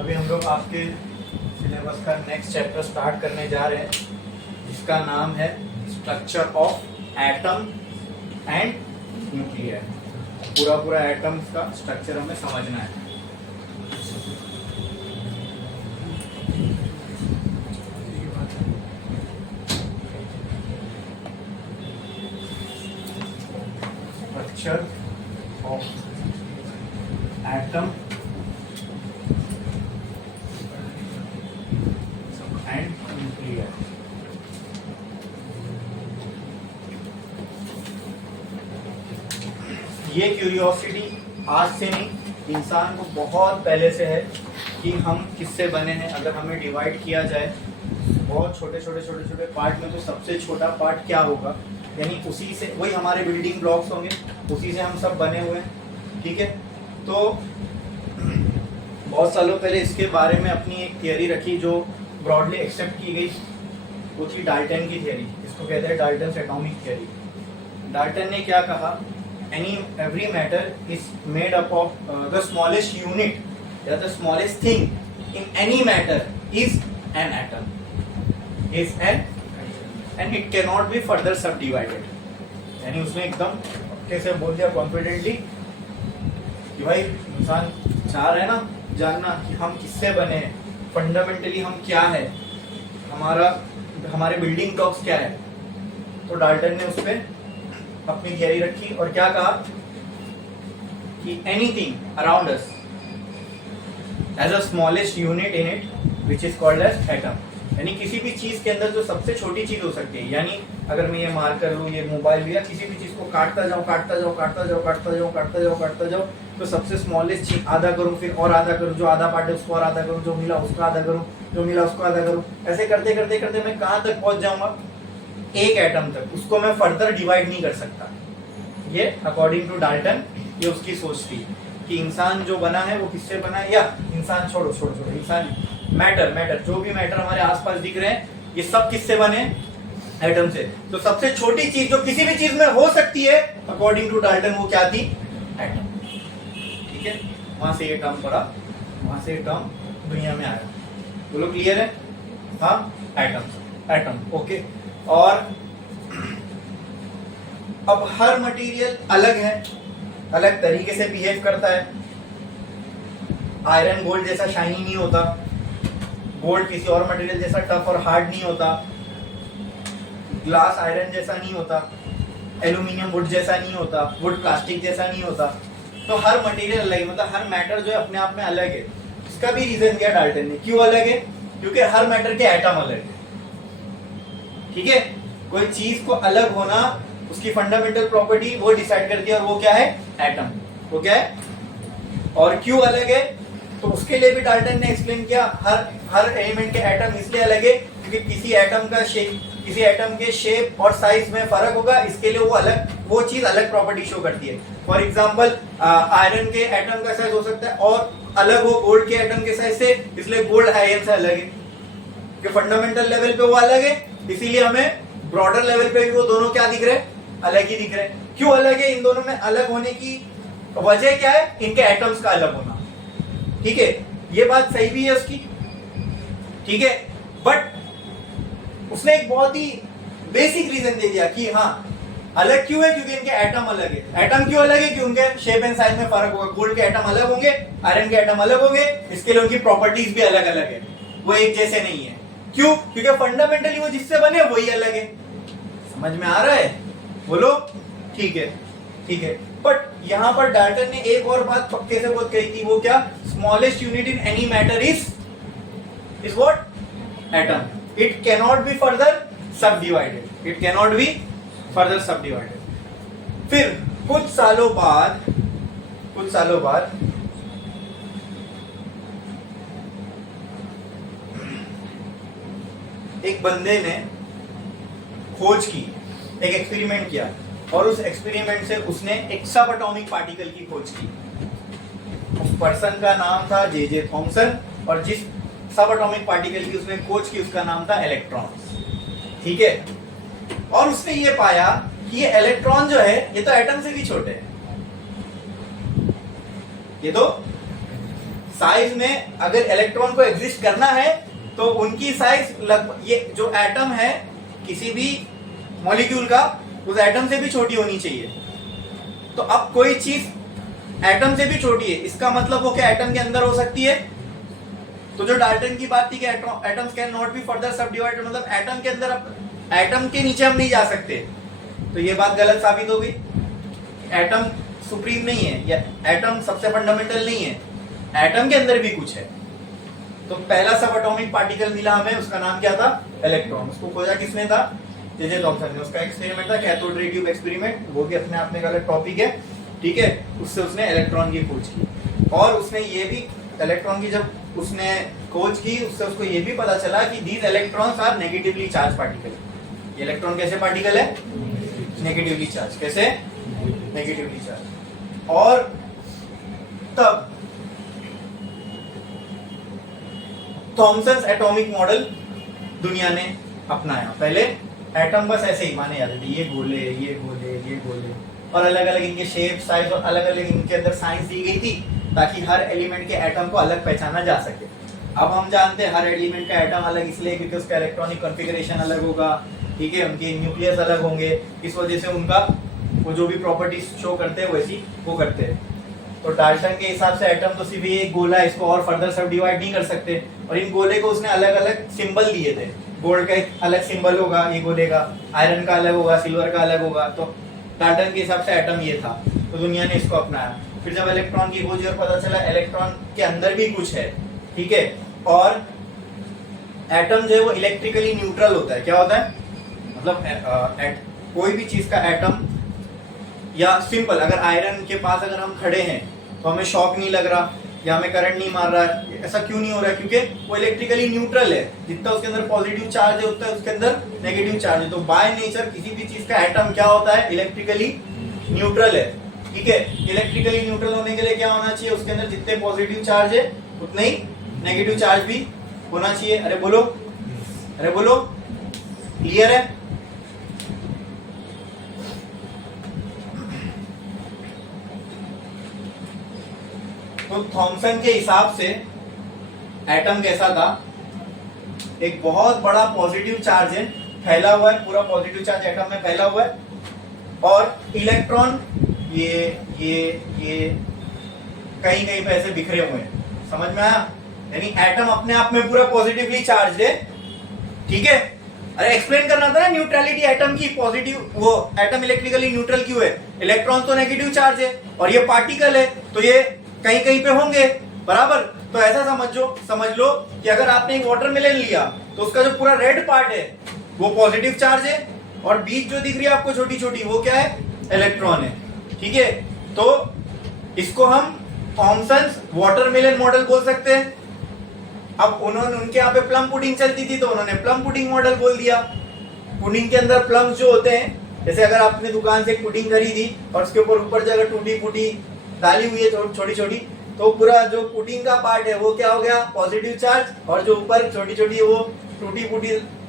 अभी हम लोग आपके सिलेबस का नेक्स्ट चैप्टर स्टार्ट करने जा रहे हैं, जिसका नाम है structure of atom and nuclear. पूरा पूरा एटम्स का स्ट्रक्चर हमें समझना है। Structure of atom and nuclear. ये क्यूरियोसिटी आज से नहीं, इंसान को बहुत पहले से है कि हम किससे बने हैं। अगर हमें डिवाइड किया जाए बहुत छोटे छोटे छोटे छोटे पार्ट में, तो सबसे छोटा पार्ट क्या होगा, यानी उसी से वही हमारे बिल्डिंग ब्लॉक्स होंगे, उसी से हम सब बने हुए हैं। ठीक है, तो बहुत सालों पहले इसके बारे में अपनी एक थियरी रखी जो ब्रॉडली एक्सेप्ट की गई, वो थी डाल्टन की थियरी। इसको कहते हैं डाल्टन्स एटॉमिक थियरी। डाल्टन ने क्या कहा, every matter is made up of the smallest unit या the smallest thing in any matter is an atom, and it cannot be further subdivided। यानी उसने एकदम कैसे बोल दिया कॉन्फिडेंटली कि भाई इंसान चाह रहे हैं ना जानना कि हम किससे बने हैं, फंडामेंटली हम क्या है, हमारे बिल्डिंग ब्लॉक्स क्या है। तो डाल्टन ने उस पर अपनी थियरी रखी और क्या कहा कि anything around us as a smallest unit in it which is called as atom. यानी किसी भी चीज के अंदर जो सबसे छोटी चीज हो सकती है, यानी अगर मैं ये मार्कर लूं, ये मोबाइल या किसी भी चीज को काटता जाऊं काटता जाऊं काटता जाऊं काटता जाऊं काटता जाऊं काटता जाऊं, तो सबसे स्मॉलेस्ट चीज आधा करूं, फिर और आधा करूं, जो आधा पार्ट है उसको और आधा करूं, जो मिला उसको आधा करूं, जो मिला उसको आधा करूं, ऐसे करते करते करते मैं कहां तक पहुंच जाऊंगा, एक एटम तक। उसको मैं फर्दर डिवाइड नहीं कर सकता। ये अकॉर्डिंग टू डाल्टन ये उसकी सोच थी कि इंसान जो बना है वो किससे बना है, या इंसान छोड़ो छोड़ो छोड़ो इंसान, मैटर जो भी मैटर हमारे आसपास दिख रहे हैं ये सब किससे बने, एटम से। तो सबसे छोटी चीज जो किसी भी चीज में हो सकती है अकॉर्डिंग टू डाल्टन वो क्या थी, एटम। ठीक है, वहां से ये टर्म पड़ा, वहां से ये टर्म दुनिया में आया। बोलो क्लियर है? हाँ, एटम ओके। और अब हर मटेरियल अलग है, अलग तरीके से बिहेव करता है। आयरन गोल्ड जैसा शाइनी नहीं होता, गोल्ड किसी और मटेरियल जैसा टफ और हार्ड नहीं होता, ग्लास आयरन जैसा नहीं होता, एल्यूमिनियम वुड जैसा नहीं होता, वुड प्लास्टिक जैसा नहीं होता। तो हर मटेरियल अलग है, मतलब हर मैटर जो है अपने आप में अलग है। इसका भी रीजन दिया डाल्टन ने, क्यों अलग है, क्योंकि हर मैटर के एटम अलग है। ठीक है, कोई चीज को अलग होना उसकी फंडामेंटल प्रॉपर्टी वो डिसाइड करती है, और वो क्या है, एटम। वो क्या है और क्यों अलग है, तो उसके लिए भी डाल्टन ने एक्सप्लेन किया। हर एलिमेंट के एटम इसलिए अलग है क्योंकि किसी एटम के शेप और साइज में फर्क होगा, इसके लिए वो चीज अलग प्रॉपर्टी शो करती है। फॉर एग्जांपल आयरन के एटम का साइज हो सकता है और अलग हो गोल्ड के एटम के साइज से, इसलिए गोल्ड आयरन से अलग है कि फंडामेंटल लेवल पे वो अलग है, इसीलिए हमें ब्रॉडर लेवल पे भी वो दोनों क्या दिख रहे हैं, अलग ही दिख रहे हैं। क्यों अलग है, इन दोनों में अलग होने की वजह क्या है, इनके एटम्स का अलग होना। ठीक है, ये बात सही भी है उसकी। ठीक है, बट उसने एक बहुत ही बेसिक रीजन दे दिया कि हाँ अलग क्यों है, क्योंकि इनके एटम अलग है। एटम क्यों अलग है, क्योंकि उनके शेप एंड साइज में फर्क होगा। गोल्ड के एटम अलग होंगे, आयरन के एटम अलग होंगे, इसके लिए उनकी प्रॉपर्टीज भी अलग अलग है, वो एक जैसे नहीं है। क्यों, क्योंकि फंडामेंटली वो जिससे बने वही अलग है। समझ में आ रहा है? बोलो ठीक है, ठीक है। बट यहां पर डाल्टन ने एक और बात पक्के से बहुत कही थी, वो क्या, smallest unit in any matter is what, atom. It cannot be further subdivided, it cannot be further subdivided. फिर कुछ सालों बाद एक बंदे ने खोज की, एक एक्सपेरिमेंट किया, और उस एक्सपेरिमेंट से उसने एक सब एटॉमिक पार्टिकल की खोज की। उस पर्सन का नाम था जे थॉमसन, और जिस सब एटॉमिक पार्टिकल की उसने खोज की उसका नाम था इलेक्ट्रॉन। ठीक है, और उसने ये पाया कि ये इलेक्ट्रॉन जो है ये तो एटम से भी छोटे हैं, ये तो साइज में अगर इलेक्ट्रॉन को एग्जिस्ट करना है तो उनकी साइज लगभग, ये जो एटम है किसी भी मॉलिक्यूल का, उस एटम से भी छोटी होनी चाहिए। तो अब कोई चीज एटम से भी छोटी है, इसका मतलब वो क्या एटम के अंदर हो सकती है? तो जो डाल्टन की बात थी कि atoms can not be further सब डिवाइडेड, मतलब एटम के अंदर, एटम के नीचे हम नहीं जा सकते, तो ये बात गलत साबित हो गई। एटम सुप्रीम नहीं है या एटम सबसे फंडामेंटल नहीं है, एटम के अंदर भी कुछ है। तो पहला सब एटॉमिक पार्टिकल मिला हमें, उसका नाम क्या था? इलेक्ट्रॉन। उसको खोजा किसने था? जे थॉमसन ने। उसका एक्सपेरिमेंट था कैथोड रे ट्यूब एक्सपेरिमेंट, वो भी अपने आप में एक अलग टॉपिक है, ठीक है। उससे उसने इलेक्ट्रॉन की खोज की, और उसने ये भी, इलेक्ट्रॉन की जब उसने खोज की, उससे उसको ये भी पता चला कि these electrons are negatively charge particle. ये इलेक्ट्रॉन कैसे पार्टिकल है? Negatively charge. कैसे? Negatively charge. और तब थॉमसन्स एटॉमिक मॉडल दुनिया ने अपनाया। पहले एटम बस ऐसे ही माने जाते थे, ये गोले, ये गोले, ये गोले, और अलग अलग इनके शेप, साइज और अलग अलग इनके अंदर साइंस दी गई थी ताकि हर एलिमेंट के एटम को अलग पहचाना जा सके। अब हम जानते हैं हर एलिमेंट का एटम अलग इसलिए क्योंकि उसका इलेक्ट्रॉनिक कॉन्फ़िगरेशन अलग होगा, ठीक है, उनके न्यूक्लियस अलग होंगे, इस वजह से उनका वो जो भी प्रॉपर्टीज शो करते हैं वैसी वो करते हैं। तो डाल्टन के हिसाब से एटम तो सिर्फ एक गोला है, इसको और फर्दर सब डिवाइड नहीं कर सकते, और इन गोले को उसने अलग अलग सिंबल दिए थे। गोल्ड का एक अलग सिंबल होगा ये गोले का, आयरन का अलग होगा, सिल्वर का अलग होगा। तो डाल्टन के हिसाब से एटम ये था, तो दुनिया ने इसको अपनाया। फिर जब इलेक्ट्रॉन की खोज और पता चला इलेक्ट्रॉन के अंदर भी कुछ है, ठीक है, और एटम जो है वो इलेक्ट्रिकली न्यूट्रल होता है। क्या होता है? मतलब कोई भी चीज का एटम, या सिंपल अगर आयरन के पास अगर हम खड़े हैं तो हमें शॉक नहीं लग रहा या हमें करंट नहीं मार रहा है, ऐसा क्यों नहीं हो रहा है? क्योंकि वो इलेक्ट्रिकली न्यूट्रल है। जितना उसके अंदर पॉजिटिव चार्ज है उतना उसके अंदर नेगेटिव चार्ज है। तो बाय नेचर किसी भी चीज का एटम क्या होता है? इलेक्ट्रिकली न्यूट्रल है, ठीक है। इलेक्ट्रिकली न्यूट्रल होने के लिए क्या होना चाहिए? उसके अंदर जितने पॉजिटिव चार्ज है उतने ही नेगेटिव चार्ज भी होना चाहिए। अरे बोलो, अरे बोलो, क्लियर है? तो थॉमसन के हिसाब से एटम कैसा था? एक बहुत बड़ा पॉजिटिव चार्ज है, फैला हुआ है, पूरा पॉजिटिव चार्ज एटम में फैला हुआ है, और इलेक्ट्रॉन ये कहीं कहीं पे ऐसे बिखरे हुए हैं। समझ में आया? यानी एटम अपने आप में पूरा पॉजिटिवली चार्ज है, ठीक है। अरे एक्सप्लेन करना था ना न्यूट्रलिटी एटम की। पॉजिटिव वो एटम इलेक्ट्रिकली न्यूट्रल क्यों है? इलेक्ट्रॉन तो नेगेटिव चार्ज है और ये पार्टिकल है, तो ये कहीं कहीं पे होंगे, बराबर। तो ऐसा समझ लो कि अगर आपने एक वाटरमेलन लिया तो उसका जो पूरा रेड पार्ट है वो पॉजिटिव चार्ज है, और बीच जो दिख रही है आपको छोटी छोटी वो क्या है? इलेक्ट्रॉन है, ठीक है। तो इसको हम थॉमसन्स वाटरमेलन मॉडल बोल सकते हैं। अब उनके यहाँ पे प्लम पुडिंग चलती थी तो उन्होंने प्लम पुडिंग मॉडल बोल दिया। पुडिंग के अंदर प्लम्स जो होते हैं, जैसे अगर आपने दुकान से पुडिंग खरीदी और उसके ऊपर जगह टूटी फूटी डाली हुई है छोटी छोटी, तो पूरा जो पुडिंग का पार्ट है वो क्या हो गया? पॉजिटिव चार्ज, और जो ऊपर छोटी छोटी वो टूटी फूटी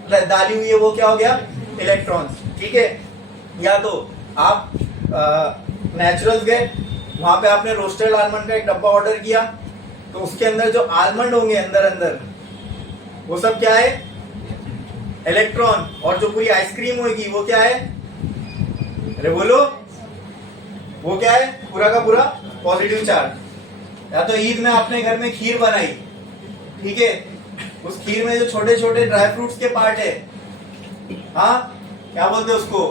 डाली हुई है वो क्या हो गया? इलेक्ट्रॉन्स, ठीक है। या तो आप नेचुरल्स गए, वहां पे आपने रोस्टेड आलमंड का एक डब्बा ऑर्डर किया, तो उसके अंदर जो आलमंड होंगे अंदर वो सब क्या है? इलेक्ट्रॉन। और जो पूरी आइसक्रीम होगी वो क्या है? अरे बोलो, वो क्या है? पूरा का पूरा पॉजिटिव चार्ज। या तो ईद में आपने घर में खीर बनाई, ठीक है, उस खीर में जो छोटे छोटे ड्राई फ्रूट्स के पार्ट है, हाँ क्या बोलते हैं उसको?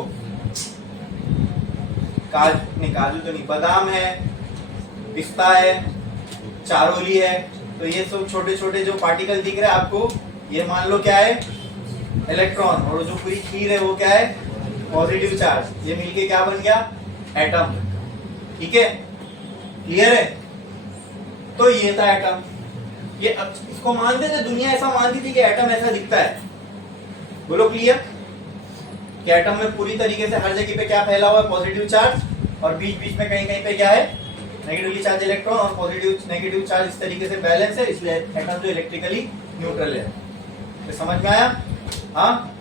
काजू तो नहीं, बादाम है, पिस्ता है, चारोली है। तो ये सब छोटे छोटे जो पार्टिकल दिख रहे हैं आपको, ये मान लो क्या है? इलेक्ट्रॉन। और जो पूरी खीर है वो क्या है? Positive charge. ये मिलके क्या बन गया? एटम, ठीक है। क्लियर है? तो ये था एटम। ये इसको मानते थे, दुनिया ऐसा मानती थी कि एटम ऐसा दिखता है। बोलो क्लियर? कि एटम में पूरी तरीके से हर जगह पे क्या फैला हुआ है? पॉजिटिव चार्ज, और बीच बीच में कहीं कहीं पे क्या है? नेगेटिवली चार्ज इलेक्ट्रॉन, और पॉजिटिव नेगेटिव चार्ज इस तरीके से बैलेंस है, इसलिए एटम जो इलेक्ट्रिकली न्यूट्रल है। तो समझ में आया? हाँ,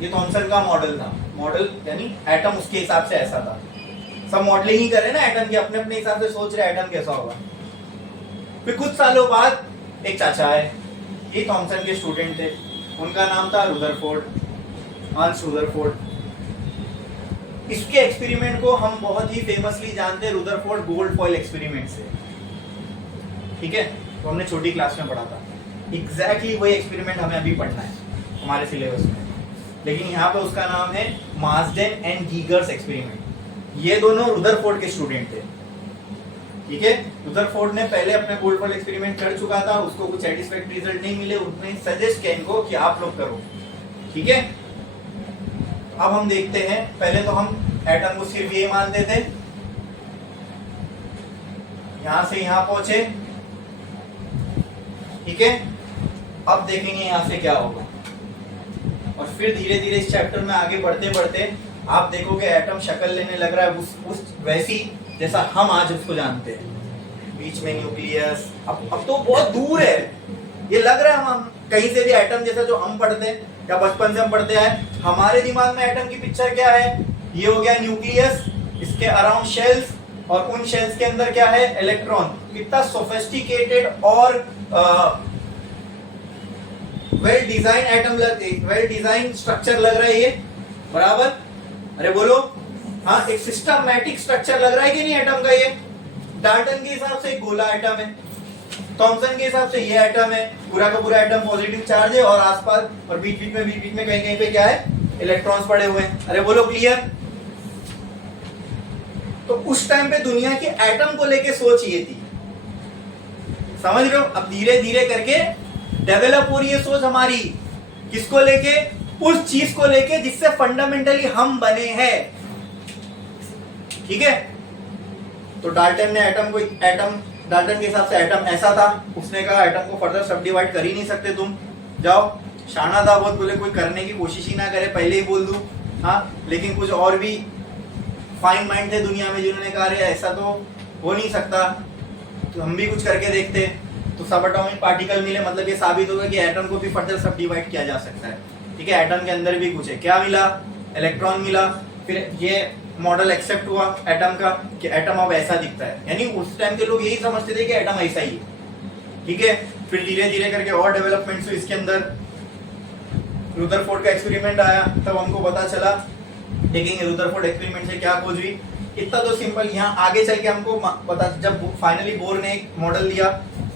ये थॉमसन का मॉडल था। मॉडल यानी एटम उसके हिसाब से ऐसा था। सब मॉडलिंग ही कर रहे हैं ना एटम की, अपने अपने हिसाब से सोच रहे एटम कैसा होगा। फिर कुछ सालों बाद एक चाचा आए, ये थॉमसन के स्टूडेंट थे, उनका नाम था रुदरफोर्ड, हंस रुदरफोर्ड। इसके एक्सपेरिमेंट को हम बहुत ही फेमसली जानते हैं रुदरफोर्ड गोल्ड फॉइल एक्सपेरिमेंट से, ठीक है, तो हमने छोटी क्लास में पढ़ा था। एग्जैक्टली वही एक्सपेरिमेंट हमें अभी पढ़ना है हमारे सिलेबस में, लेकिन यहाँ पे उसका नाम है मार्सडेन एंड गीगर्स एक्सपेरिमेंट। ये दोनों रुदरफोर्ड के स्टूडेंट थे, ठीक है। रुदरफोर्ड ने पहले अपना गोल्ड फॉइल एक्सपेरिमेंट कर चुका था, उसको कुछ सेटिस्फैक्टरी रिजल्ट नहीं मिले, उसने सजेस्ट किया इनको कि आप लोग करो, ठीक है। अब हम देखते हैं, पहले तो हम एटम को सिर्फ ये मानते थे, यहां से यहां पहुंचे, ठीक है। अब देखेंगे यहां से क्या होगा, और फिर धीरे धीरे इस चैप्टर में आगे बढ़ते बढ़ते आप देखोगे एटम शक्ल लेने लग रहा है उस वैसी जैसा हम आज उसको जानते हैं। बीच में न्यूक्लियस, अब तो बहुत दूर है, ये लग रहा है हम कहीं से भी एटम जैसा जो हम पढ़ते हैं या बचपन से हम पढ़ते आए, हमारे दिमाग में एटम की पिक्चर क्या है, ये हो गया न्यूक्लियस, इसके अराउंड शेल्स, और उन शेल्स के अंदर क्या है, इलेक्ट्रॉन। कितना सोफिस्टिकेटेड और well design atom well design structure लग रहा है ये, बराबर, अरे बोलो, हाँ, एक सिस्टमैटिक स्ट्रक्चर लग रहा है कि नहीं एटम का। ये डाल्टन के हिसाब से एक गोला एटम है, थॉमसन के हिसाब से ये एटम है, पूरा का पूरा एटम पॉजिटिव चार्ज है, और आसपास और बीच बीच में कहीं कहीं पे क्या है, इलेक्ट्रॉन्स पड़े हुए हैं। अरे बोलो क्लियर। तो उस टाइम पे दुनिया के एटम को लेके सोच ये थी, समझ रहे हो। अब धीरे धीरे करके डेवलप हो रही है सोच हमारी, किसको लेके, उस चीज को लेके जिससे फंडामेंटली हम बने हैं, ठीक है। तो डाल्टन ने डाल्टन के हिसाब से एटम ऐसा था, उसने कहा एटम को फर्दर सब डिवाइड कर ही नहीं सकते तुम, जाओ, शाना था बहुत, बोले कोई करने की कोशिश ही ना करे, पहले ही बोल दूं, हाँ। लेकिन कुछ और भी फाइन माइंड थे दुनिया में जिन्होंने कहा ऐसा तो हो नहीं सकता, तो हम भी कुछ करके देखते। तो सब एटॉमिक पार्टिकल मिले, मतलब ये साबित होगा कि एटम को भी फर्दर सब डिवाइड किया जा सकता है, ठीक है। एटम के अंदर भी कुछ है, क्या मिला, इलेक्ट्रॉन मिला। फिर ये मॉडल एक्सेप्ट हुआ एटम का कि एटम अब ऐसा दिखता है, यानी उस टाइम के लोग यही समझते थे कि एटम ऐसा ही है, ठीक है। फिर धीरे धीरे करके और डेवलपमेंट्स हुई इसके अंदर, रुदरफोर्ड का एक्सपेरिमेंट आया, तब हमको पता चला, देखेंगे रुदरफोर्ड एक्सपेरिमेंट से क्या खोज हुई। इतना तो सिंपल, यहाँ आगे चल के हमको पता, जब फाइनली बोर ने एक मॉडल दिया,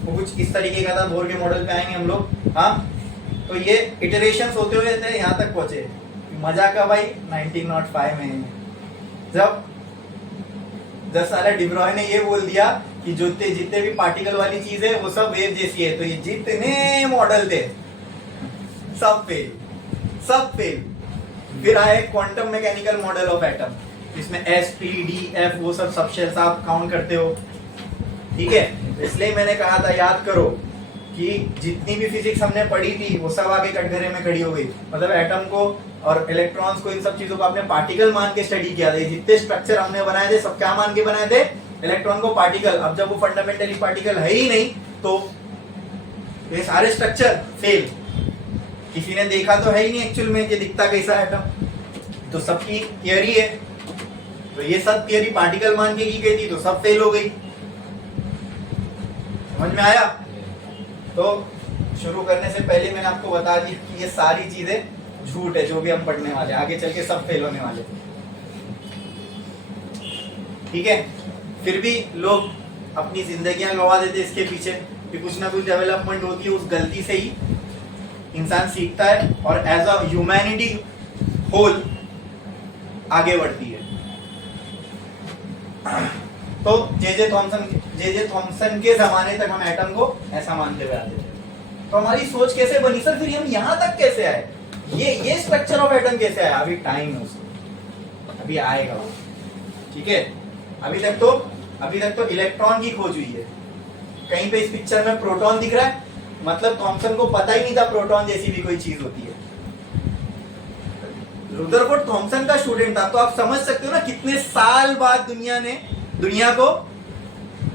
वो कुछ इस तरीके का था, बोर के मॉडल पे आएंगे हम लोग, हाँ। तो ये इटरेशंस होते हुए थे यहाँ तक पहुंचे। मजा का भाई 1905 में जब साला डिब्रॉय ने ये बोल दिया कि जितने भी पार्टिकल वाली चीज है वो सब वेव जैसी है, तो ये जितने मॉडल थे सब फेल। फिर आए quantum mechanical model of atom, इसमें एस पी डी एफ वो सब शेल्स आप काउंट करते हो, ठीक है। इसलिए मैंने कहा था, याद करो कि जितनी भी फिजिक्स हमने पढ़ी थी वो सब आगे कटघरे में खड़ी हो गई। मतलब एटम को और इलेक्ट्रॉन्स को, इन सब चीजों को आपने पार्टिकल मान के स्टडी किया था। जितने स्ट्रक्चर हमने बनाए थे सब क्या मान के बनाए थे, इलेक्ट्रॉन को पार्टिकल। अब जब वो फंडामेंटली पार्टिकल है ही नहीं, तो ये सारे स्ट्रक्चर फेल। किसी ने देखा तो है ही नहीं एक्चुअल में कि दिखता कैसा एटम, तो सबकी थियरी है, तो ये सब थियरी पार्टिकल मान के की गई थी, तो सब फेल हो गई। समझ में आया। तो शुरू करने से पहले मैंने आपको बता दिया कि ये सारी चीजें झूठ है, जो भी हम पढ़ने वाले, आगे चल के सब फेल होने वाले, ठीक है। फिर भी लोग अपनी जिंदगियां गवा देते इसके पीछे कि कुछ ना कुछ डेवलपमेंट होती है, उस गलती से ही इंसान सीखता है और एज अ ह्यूमैनिटी होल आगे बढ़ती है। तो जे थॉमसन के जमाने तक हम एटम को ऐसा मानते हुए आते थे। तो हमारी सोच कैसे बनी सर, फिर हम यहाँ तक कैसे आए, ये स्ट्रक्चर ऑफ एटम कैसे आया, अभी टाइम है उसको, अभी आएगा, ठीक है। अभी तक तो इलेक्ट्रॉन की खोज हुई है। कहीं पे इस पिक्चर में प्रोटॉन दिख रहा है, मतलब थॉमसन को पता ही नहीं था प्रोटॉन जैसी भी कोई चीज होती है। रुदरफोर्ड थॉमसन का स्टूडेंट था, तो आप समझ सकते हो ना कितने साल बाद दुनिया को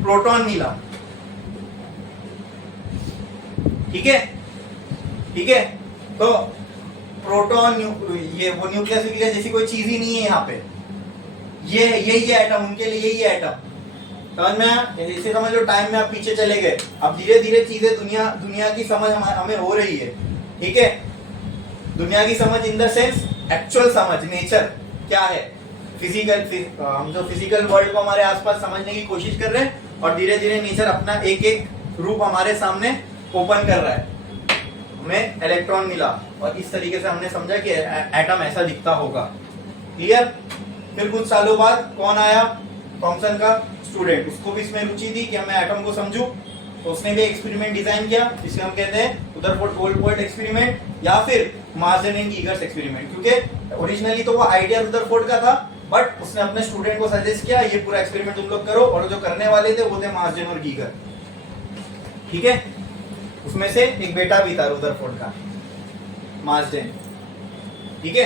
प्रोटॉन मिला, ठीक है। तो प्रोटॉन, ये वो न्यूक्लियस जैसी कोई चीज ही नहीं है यहाँ पे, ये यही है एटम, उनके लिए यही है एटम। समझ में आया? इसे समझ लो टाइम में आप पीछे चले गए, अब धीरे धीरे चीजें दुनिया की समझ हमें हो रही है, ठीक है। दुनिया की समझ इन द सेंस एक्चुअल समझ, नेचर क्या है, हम जो फिजिकल वर्ल्ड को हमारे आसपास समझने की कोशिश कर रहे हैं, और धीरे धीरे नेचर अपना एक एक रूप हमारे सामने ओपन कर रहा है। हमें इलेक्ट्रॉन मिला और इस तरीके से हमने समझा कि एटम ऐसा दिखता होगा। क्लियर? फिर कुछ सालों बाद कौन आया? थॉमसन का स्टूडेंट, उसको भी इसमें रुचि थी कि मैं एटम को समझूं, तो उसने भी एक्सपेरिमेंट डिजाइन किया जिसे हम कहते हैं रुदरफोर्ड गोल्डफॉइड एक्सपेरिमेंट या फिर मार्सन एंड गीगर्स एक्सपेरिमेंट। क्योंकि ओरिजिनली तो वो आइडिया रुदरफोर्ड का था, बट उसने अपने स्टूडेंट को सजेस्ट किया ये पूरा एक्सपेरिमेंट तुम लोग करो, और जो करने वाले थे वो थे मार्सन और गीगर, ठीक है। उसमें से एक बेटा भी था रुदरफोर्ड का, मार्सन, ठीक है।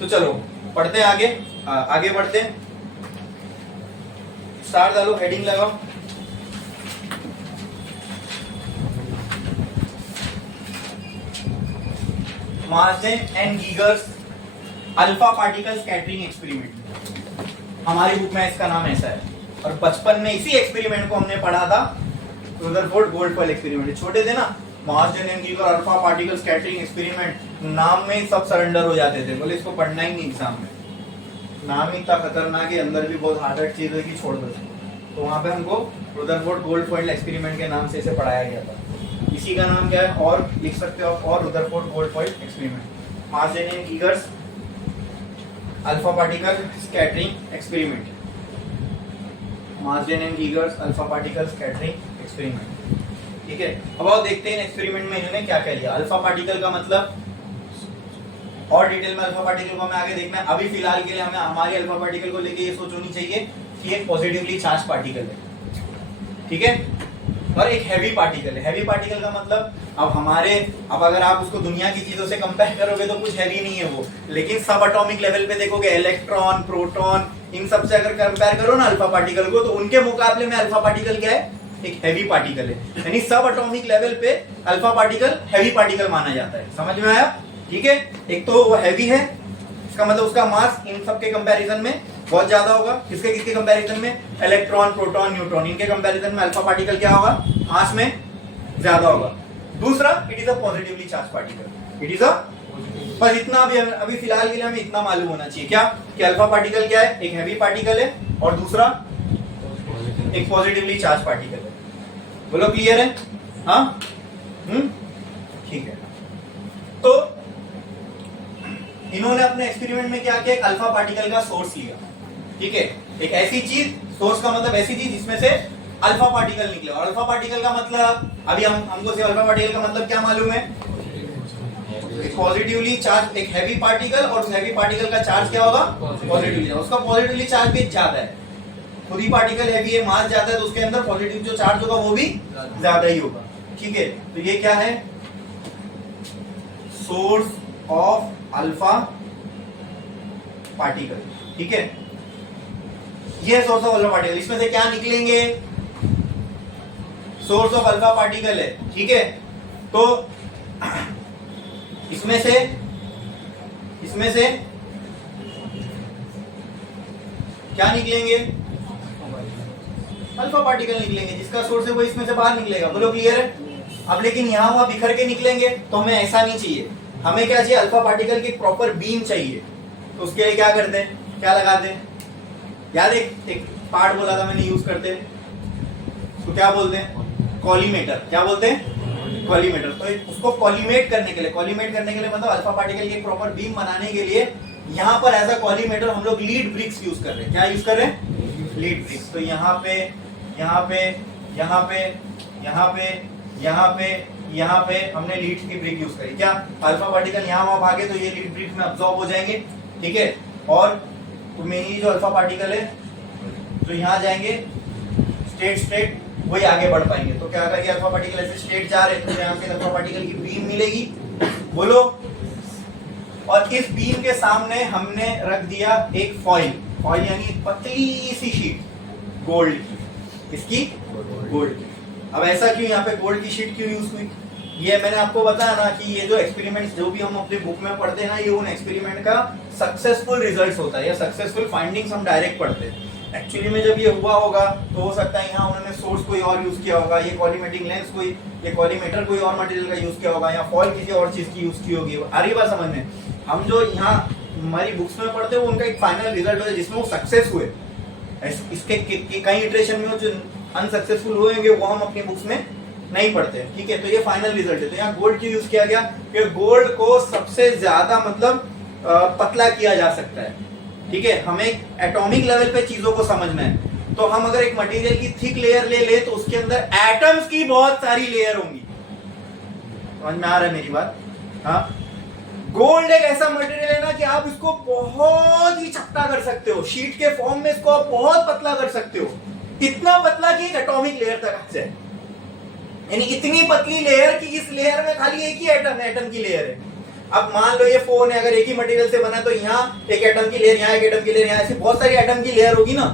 तो चलो पढ़ते आगे बढ़ते। स्टार डालो, हेडिंग लगाओ। Marsons and Geiger's alpha particle scattering experiment, हमारी बुक में इसका नाम ऐसा है। और बचपन में इसी एक्सपेरिमेंट को हमने पढ़ा था, रुदरफोर्ड गोल्डफॉइड एक्सपेरिमेंट। छोटे थे ना, Marsons and Geiger alpha particle scattering experiment, नाम में सब सरेंडर हो जाते थे, बोले इसको पढ़ना ही नहीं एग्जाम में, नाम ही इतना खतरनाक है, अंदर भी बहुत हार्ड चीज है कि छोड़ दो। तो वहां पे हमको रुदरफोर्ड गोल्डफॉइड एक्सपेरिमेंट के नाम से इसे पढ़ाया गया था। इसी का नाम क्या है और लिख सकते हो आप, और Rutherford gold foil experiment, Marsden and Geiger's alpha particle scattering experiment, Marsden and Geiger's alpha particle scattering experiment, ठीक है। अब आओ देखते हैं एक्सपेरिमेंट में इन्होंने क्या क्या लिया। अल्फा पार्टिकल का मतलब, और डिटेल में अल्फा पार्टिकल को हमें आगे देखना है। अभी फिलहाल के लिए हमें हमारी अल्फा पार्टिकल को लेके ये सोच होनी चाहिए कि एक पॉजिटिवली चार्ज पार्टिकल है, ठीक है, और एक हैवी पार्टिकल है। हैवी पार्टिकल का मतलब अब अगर आप उसको दुनिया की चीजों से कंपेयर करोगे तो कुछ हैवी नहीं है वो, लेकिन सब एटॉमिक लेवल पे देखोगे, इलेक्ट्रॉन, प्रोटॉन, इन सब से अगर कंपेयर करो ना अल्फा पार्टिकल को, तो उनके मुकाबले में अल्फा पार्टिकल क्या है? एक हैवी पार्टिकल है। यानी सब एटॉमिक लेवल पे अल्फा पार्टिकल हैवी पार्टिकल माना जाता है। समझ में आया? ठीक है। एक तो वो हैवी है, इसका मतलब उसका मास इन सब के कंपैरिजन में बहुत ज्यादा होगा। किसके कंपैरिजन में? इलेक्ट्रॉन, प्रोटॉन, न्यूट्रॉन, इनके कंपैरिजन में अल्फा पार्टिकल क्या होगा? मास में ज्यादा होगा। दूसरा, it is a positively charge particle, it is a, पर इतना अभी फिलहाल के लिए हमें इतना मालूम होना चाहिए क्या कि अल्फा पार्टिकल क्या है? एक हैवी पार्टिकल है, और दूसरा एक पॉजिटिवली चार्ज पार्टिकल है। बोलो क्लियर है? हाँ, ठीक है। तो इन्होंने अपने एक्सपेरिमेंट में क्या किया? एक अल्फा पार्टिकल का सोर्स लिया, ठीक है, एक ऐसी चीज, सोर्स का मतलब ऐसी चीज जिसमें से अल्फा पार्टिकल निकले। और अल्फा पार्टिकल का मतलब, अभी हमको सिर्फ अल्फा पार्टिकल का मतलब क्या मालूम है? पॉजिटिवली चार्ज, एक हैवी पार्टिकल, और उस हैवी पार्टिकल का चार्ज क्या होगा? पॉजिटिवली। उसका पॉजिटिवली चार्ज भी ज्यादा है, खुद ही पार्टिकल हैवी है, मास ज्यादा है, तो उसके अंदर पॉजिटिव जो चार्ज होगा वो भी ज्यादा ही होगा, ठीक है। तो ये क्या है? सोर्स ऑफ अल्फा पार्टिकल, ठीक है, ये सोर्स ऑफ अल्फा पार्टिकल। इसमें से क्या निकलेंगे? सोर्स ऑफ अल्फा पार्टिकल है, ठीक है। तो इसमें से क्या निकलेंगे? अल्फा पार्टिकल निकलेंगे, जिसका सोर्स है वो इसमें से बाहर निकलेगा। बोलो क्लियर है? अब लेकिन यहाँ वहां बिखर के निकलेंगे, तो हमें ऐसा नहीं चाहिए। हमें क्या चाहिए? अल्फा पार्टिकल की प्रॉपर बीम चाहिए। तो उसके लिए क्या करते हैं? क्या लगाते हैं? याद एक पार्ट बोला था मैंने, यूज करते हैं, तो क्या बोलते हैं? कॉलीमेटर। क्या बोलते हैं? कॉलीमेटर। तो उसको कॉलीमेट करने के लिए मतलब अल्फा पार्टिकल की प्रॉपर बीम बनाने के लिए यहाँ पर एज अ कॉलीमेटर हम लोग लीड ब्रिक्स यूज कर रहे हैं। क्या यूज कर रहे हैं? Lead bricks. तो यहाँ पे हमने लीड की ब्रिक यूज करी। क्या अल्फा पार्टिकल यहाँ वहां भागे तो ये लीड ब्रिक में अब्सॉर्ब हो जाएंगे, ठीक है। और मेनली जो अल्फा पार्टिकल है जो यहाँ जाएंगे स्ट्रेट वही आगे बढ़ पाएंगे। तो क्या करेंगे? अल्फा पार्टिकल ऐसे स्ट्रेट जा रहे हैं तो यहाँ से अल्फा पार्टिकल की बीम मिलेगी। बोलो। और इस बीम के सामने हमने रख दिया एक फॉइल यानी पतली सी शीट गोल्ड की। इसकी गोल्ड की। अब ऐसा क्यों यहाँ पे गोल्ड की शीट क्यों यूज हुई? ये मैंने आपको बताया ना कि ये जो एक्सपेरिमेंट्स जो भी हम अपनी बुक में पढ़ते हैं ना, ये उन एक्सपेरिमेंट का सक्सेसफुल रिजल्ट्स होता है या सक्सेसफुल फाइंडिंग्स हम डायरेक्ट पढ़ते हैं। एक्चुअली में जब ये हुआ होगा तो हो सकता है यहाँ उन्होंने सोर्स कोई और यूज किया होगा, ये कॉलीमेटिंग लेंस कोई, ये कॉलीमेटर कोई और मटेरियल का यूज किया होगा, या फॉल किसी और चीज की यूज की होगी। आ रही बात समझ में? हम जो यहाँ हमारी बुक्स में पढ़ते हैं वो उनका एक फाइनल रिजल्ट होता है जिसमें वो सक्सेस हुए। इसके कई इटरेशन में जो अनसक्सेसफुल हुए होंगे वो हम अपनी बुक्स में नहीं पढ़ते, ठीक है। तो ये फाइनल रिजल्ट है। तो यहाँ गोल्ड क्यों यूज किया गया? कि गोल्ड को सबसे ज्यादा मतलब पतला किया जा सकता है, ठीक है। हमें एटॉमिक लेवल पे चीजों को समझना है। तो हम अगर एक मटेरियल की थिक लेयर ले ले तो उसके अंदर एटम्स की बहुत सारी लेयर होंगी। समझ में आ रहा है मेरी बात? हाँ, गोल्ड एक ऐसा मटेरियल है ना कि आप इसको बहुत ही चपटा कर सकते हो, शीट के फॉर्म में इसको आप बहुत पतला कर सकते हो, इतना पतला कि एक एटॉमिक लेयर तक आ जाए। यानी इतनी पतली लेयर कि इस लेयर में खाली एक ही एटम की लेयर है। अब मान लो ये फोन है, अगर एक ही मटेरियल से बना तो यहाँ एक एटम की लेयर, यहाँ एक एटम की लेयर, यहाँ ऐसी बहुत सारी एटम की लेयर होगी ना।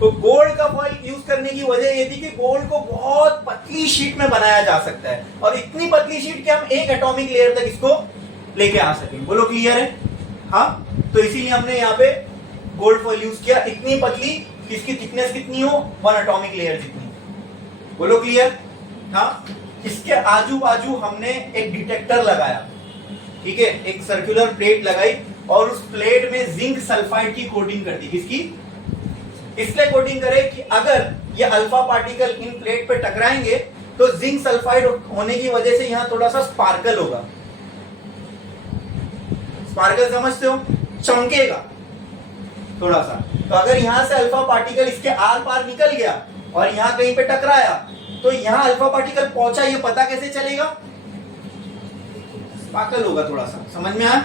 तो गोल्ड का फॉइल यूज करने की वजह ये थी कि गोल्ड को बहुत पतली शीट में बनाया जा सकता है, और इतनी पतली शीट कि हम एक एटॉमिक लेयर तक इसको लेके आ सकें। बोलो क्लियर है? हाँ, तो इसीलिए हमने यहाँ पे गोल्ड फॉइल यूज किया, इतनी पतली कि इसकी थिकनेस कितनी हो, 1 एटॉमिक लेयर जितनी। बोलो क्लियर? हाँ, इसके आजू बाजू हमने एक डिटेक्टर लगाया, ठीक है, एक सर्कुलर प्लेट लगाई और उस प्लेट में जिंक सल्फाइड की कोटिंग कर दी। किसकी? इसलिए कोटिंग करे कि अगर ये अल्फा पार्टिकल इन प्लेट पे टकराएंगे तो जिंक सल्फाइड होने की वजह से यहां थोड़ा सा स्पार्कल होगा। स्पार्कल समझते हो? चमकेगा थोड़ा सा। तो अगर यहां से अल्फा पार्टिकल इसके आर पार निकल गया और यहां कहीं पे टकराया तो यहां अल्फा पार्टिकल पहुंचा, ये पता कैसे चलेगा? स्पार्कल होगा थोड़ा सा। समझ में आया?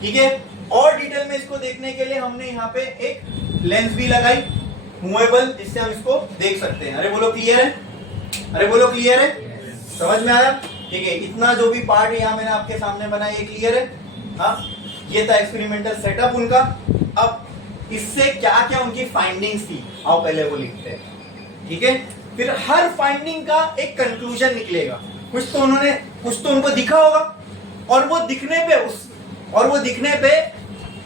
ठीक है। और डिटेल में इसको देखने के लिए हमने यहाँ पे एक लेंस भी लगाई, मूवेबल, जिससे हम इसको देख सकते हैं। अरे बोलो क्लियर है? अरे बोलो क्लियर है? समझ में आया? ठीक है। इतना जो भी पार्ट है यहाँ मैंने आपके सामने बनाया, ये क्लियर है? हाँ, ये था एक्सपेरिमेंटल सेटअप उनका। अब इससे क्या क्या उनकी फाइंडिंग्स थी, आओ पहले वो लिखते हैं, ठीक है। फिर हर फाइंडिंग का एक कंक्लूजन निकलेगा। कुछ तो उनको दिखा होगा, और वो दिखने पे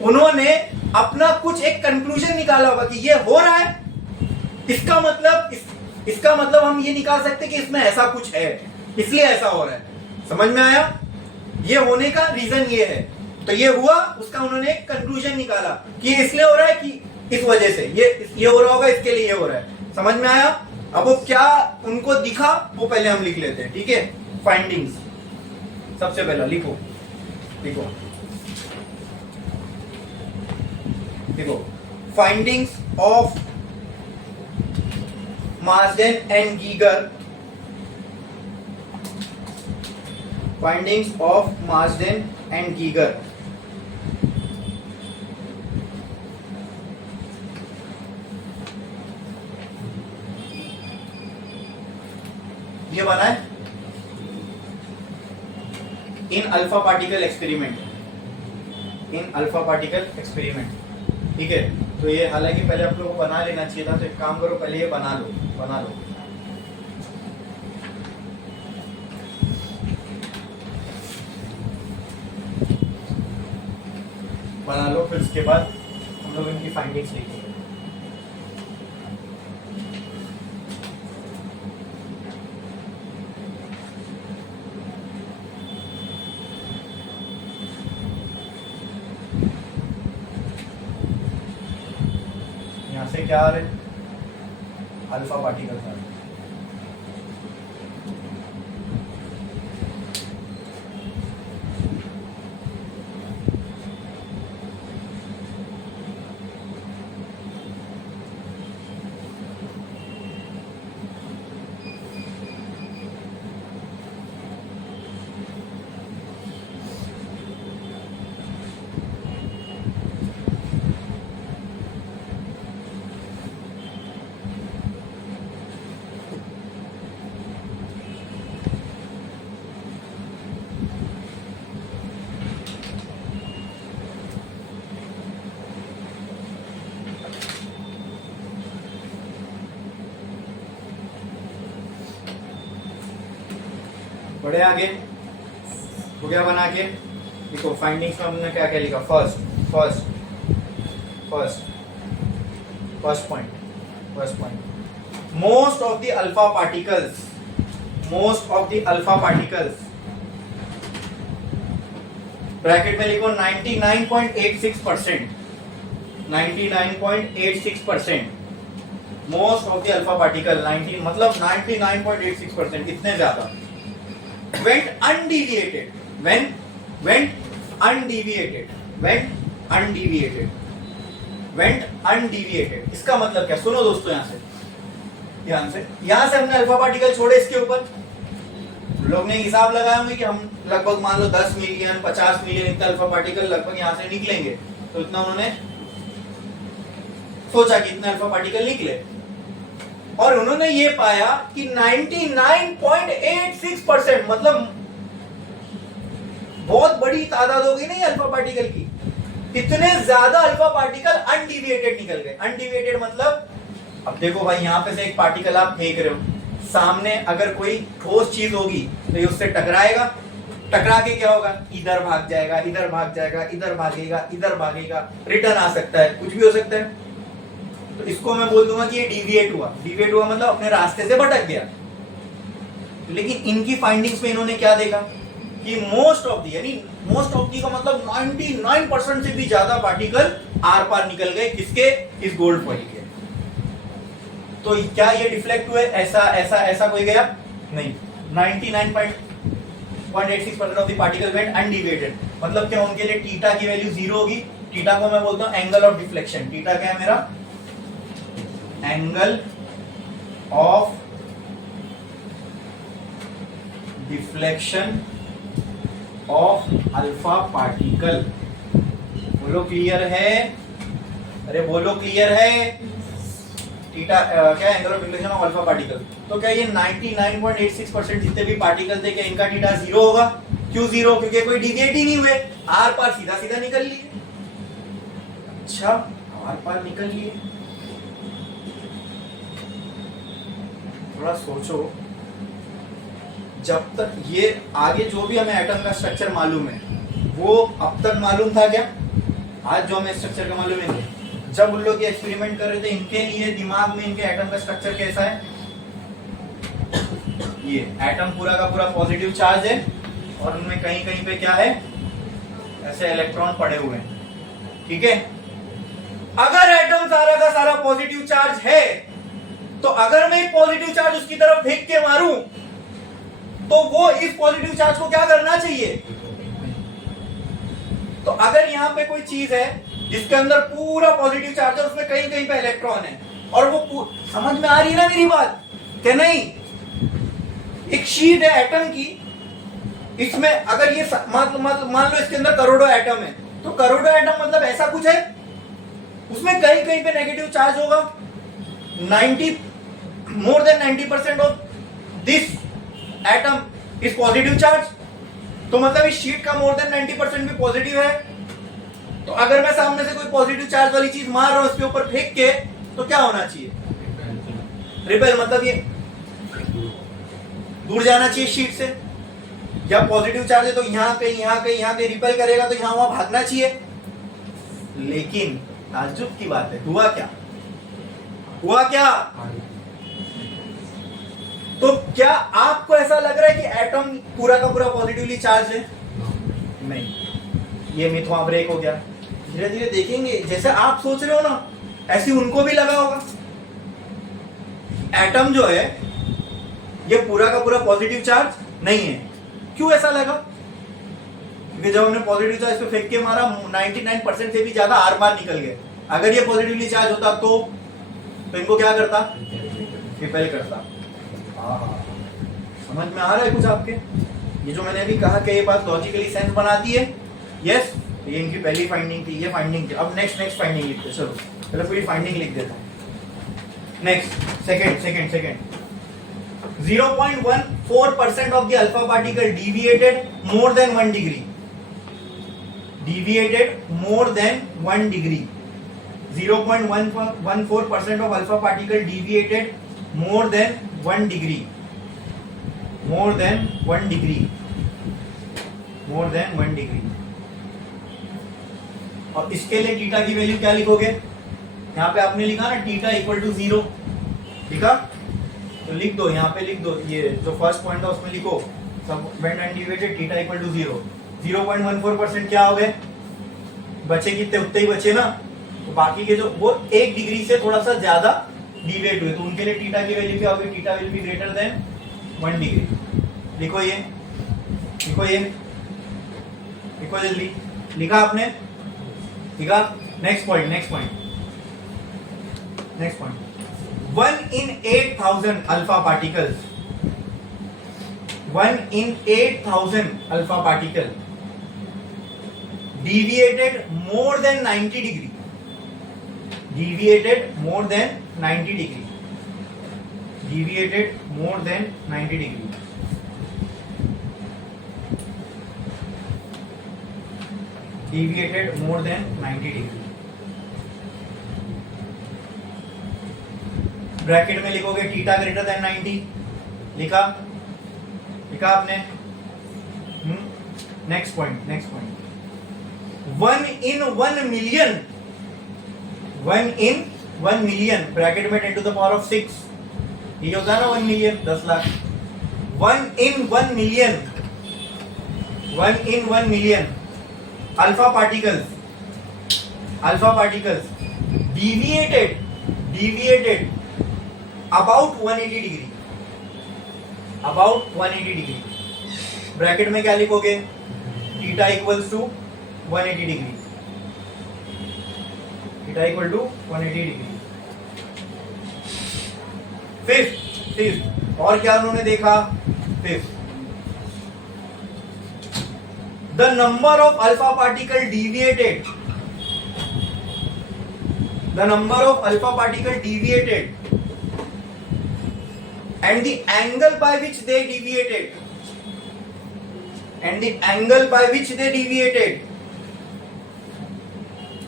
उन्होंने अपना कुछ एक कंक्लूजन निकाला होगा कि ये हो रहा है, इसका मतलब हम ये निकाल सकते कि इसमें ऐसा कुछ है, इसलिए ऐसा हो रहा है। समझ में आया? ये होने का रीजन ये है, तो ये हुआ, उसका उन्होंने एक कंक्लूजन निकाला कि इसलिए हो रहा है कि इस वजह से ये हो रहा होगा, इसके लिए ये हो रहा है। समझ में आया? अब वो क्या उनको दिखा वो पहले हम लिख लेते हैं, ठीक है। फाइंडिंग्स सबसे पहला लिखो findings of Marsden and Geiger. Findings of Marsden and Geiger. ये बना है इन अल्फा पार्टिकल एक्सपेरिमेंट, ठीक है। तो ये हालांकि पहले आप लोगों को बना लेना चाहिए था, तो एक काम करो, पहले ये बना लो फिर उसके बाद हम लोग इनकी फाइंडिंग्स लिखेंगे। से क्या आ रहे? अल्फा पार्टिकल आ रहे। बढ़े आगे, हो गया बना के। देखो फाइंडिंग्स में हमने क्या क्या लिखा। First point, first point, most of the alpha particles, most of the alpha particles, bracket में लिखो 99.86%, 99.86%, most of the alpha particle 19 मतलब 99.86%, इतने ज्यादा went undeviated, went undeviated, इसका मतलब क्या? सुनो दोस्तों, ध्यान से यहां से हमने अल्फा पार्टिकल छोड़े, इसके ऊपर लोग ने हिसाब लगाया होंगे कि हम लगभग मान लो 10 मिलियन 50 मिलियन इतने अल्फा पार्टिकल लगभग यहां से निकलेंगे, तो इतना उन्होंने सोचा कि इतने अल्फा पार्टिकल निकले, और उन्होंने ये पाया कि 99.86% मतलब बहुत बड़ी तादाद होगी नहीं अल्फा पार्टिकल की, इतने ज्यादा अल्फा पार्टिकल अनडिविएटेड निकल गए। अनडिविएटेड मतलब, अब देखो भाई यहां पे से एक पार्टिकल आप फेंक रहे हो, सामने अगर कोई ठोस चीज होगी तो ये उससे टकराएगा, टकरा के क्या होगा, इधर भाग जाएगा, इधर भाग जाएगा, इधर भागेगा, इधर भागेगा, रिटर्न आ सकता है, कुछ भी हो सकता है। तो इसको मैं बोल दूंगा कि ये डिविएट हुआ। डिविएट हुआ मतलब अपने रास्ते से भटक गया। लेकिन इनकी फाइंडिंग्स में इन्होंने क्या देखा कि मोस्ट ऑफ दी, यानी मोस्ट ऑफ दी का मतलब 99% से भी ज्यादा पार्टिकल आर पार निकल गए, किसके? इस गोल्ड फॉइल के। तो क्या ये डिफ्लेक्ट हुए? ऐसा कोई गया नहीं। 99.86% of the particle went undeviated, मतलब क्या? उनके लिए थीटा की वैल्यू 0 होगी। थीटा को मैं बोलता हूं एंगल ऑफ डिफ्लेक्शन। थीटा क्या है मेरा? Angle of deflection of alpha particle. बोलो क्लियर है? अरे बोलो क्लियर है? थीटा क्या? Angle of deflection of alpha particle. तो क्या ये 99.86% जितने भी पार्टिकल थे, क्या इनका थीटा 0 होगा? क्यों 0? क्योंकि कोई डिविएट ही नहीं हुए, आर पार सीधा सीधा निकल लिए। अच्छा, आर पार निकल लिए। थोड़ा सोचो, जब तक ये आगे जो भी हमें एटम का स्ट्रक्चर मालूम है, वो अब तक मालूम था क्या? आज जो हमें स्ट्रक्चर का मालूम है, जब उन लोग ये एक्सपेरिमेंट कर रहे थे, इनके लिए दिमाग में इनके एटम का स्ट्रक्चर कैसा है? ये एटम पूरा का पूरा पॉजिटिव चार्ज है, और उनमें कहीं कहीं पे क्या है? ऐसे इलेक्ट्रॉन पड़े हुए हैं। ठीक है, अगर एटम सारा का सारा पॉजिटिव चार्ज है, तो अगर मैं एक पॉजिटिव चार्ज उसकी तरफ फेंक के मारूं, तो वो इस पॉजिटिव चार्ज को क्या करना चाहिए? तो अगर यहां पे कोई चीज है जिसके अंदर पूरा पॉजिटिव चार्ज है, उसमें कहीं कहीं पे इलेक्ट्रॉन है, और वो समझ में आ रही है ना मेरी बात कि नहीं? एक शीट है एटम की, इसमें अगर ये मान लो इसके अंदर करोड़ों एटम है, तो करोड़ों एटम मतलब ऐसा कुछ है, उसमें कहीं कहीं पे नेगेटिव चार्ज होगा। more than 90% of this atom is positive charge. तो मतलब इस शीट का मोर देन 90% भी पॉजिटिव है। तो अगर मैं सामने से कोई पॉजिटिव चार्ज वाली चीज मार रहा हूं इसके ऊपर फेंक के, तो क्या होना चाहिए? रिपेल, मतलब ये दूर जाना चाहिए शीट से। या पॉजिटिव चार्ज है तो यहां कहीं रिपेल करेगा, तो यहां वहां भागना चाहिए। लेकिन ताज्जुब की बात है, हुआ क्या? तो क्या आपको ऐसा लग रहा है कि एटम पूरा का पूरा पॉजिटिवली चार्ज है? नहीं, ये मिथ वहां ब्रेक हो गया। धीरे धीरे देखेंगे, जैसे आप सोच रहे हो ना, ऐसे उनको भी लगा होगा। एटम जो है ये पूरा का पूरा पॉजिटिव चार्ज नहीं है। क्यों ऐसा लगा? क्योंकि जब हमने पॉजिटिव चार्ज पे फेंक के मारा, 99% से भी ज्यादा आर पार निकल गए। अगर ये पॉजिटिवली चार्ज होता तो इनको क्या करता? रिपेल करता। समझ में आ रहा है कुछ आपके? ये जो मैंने अभी कहा कि ये बात लॉजिकली सेंस बनाती है। यस, ये इनकी पहली फाइंडिंग थी, ये फाइंडिंग थी। अब नेक्स्ट फाइंडिंग लिखते। चलो पहले पूरी फाइंडिंग लिख देता हूं। Next second 0.14% of the alpha particle deviated more than 1 degree. Deviated more than 1 degree. 0.14% of alpha particle deviated more than 1 degree. More than 1 degree. और इसके लिए थीटा की वैल्यू क्या लिखोगे? यहाँ पे आपने लिखा ना थीटा इक्वल टू 0, लिखा? तो लिख दो, यहाँ पे लिख दो, ये जो फर्स्ट पॉइंट है उसमें लिखो सब bend and deviated theta equal to 0। 0.14% क्या हो गए? बचे कितने? उतने ही बचे ना। तो बाकी के जो वो 1 डिग्री से थोड़ा सा ज्यादा डिविएट हुए, तो उनके लिए थीटा की वैल्यू क्या होगी? Theta will be greater than 1 degree. लिखो ये, लिखो ये, लिखो जल्दी। लिखा आपने? लिखा? Next point, next point, next point. 1 in 8,000 alpha particles, 1 in 8,000 alpha particle deviated more than 90 degree, deviated more than 90 degree, deviated more than 90 degree, deviated more than 90 degree। Bracket में लिखोगे थीटा ग्रेटर देन 90। लिखा? लिखा आपने? Next point, next point. 1 in 1 million, 1 in 1 million bracket में 10 to the power of 6, ये होता है ना 1 million, 10 lakh. 1 in 1 million, 1 in 1 million alpha particles, alpha particles deviated, deviated about 180 degree, about 180 degree. Bracket में क्या लिखोगे? Theta equals to 180 degree, theta equal to 180 degree. Fifth, और क्या उन्होंने देखा? Fifth, the number of alpha particle deviated, the number of alpha particle deviated and the angle by which they deviated, and the angle by which they deviated,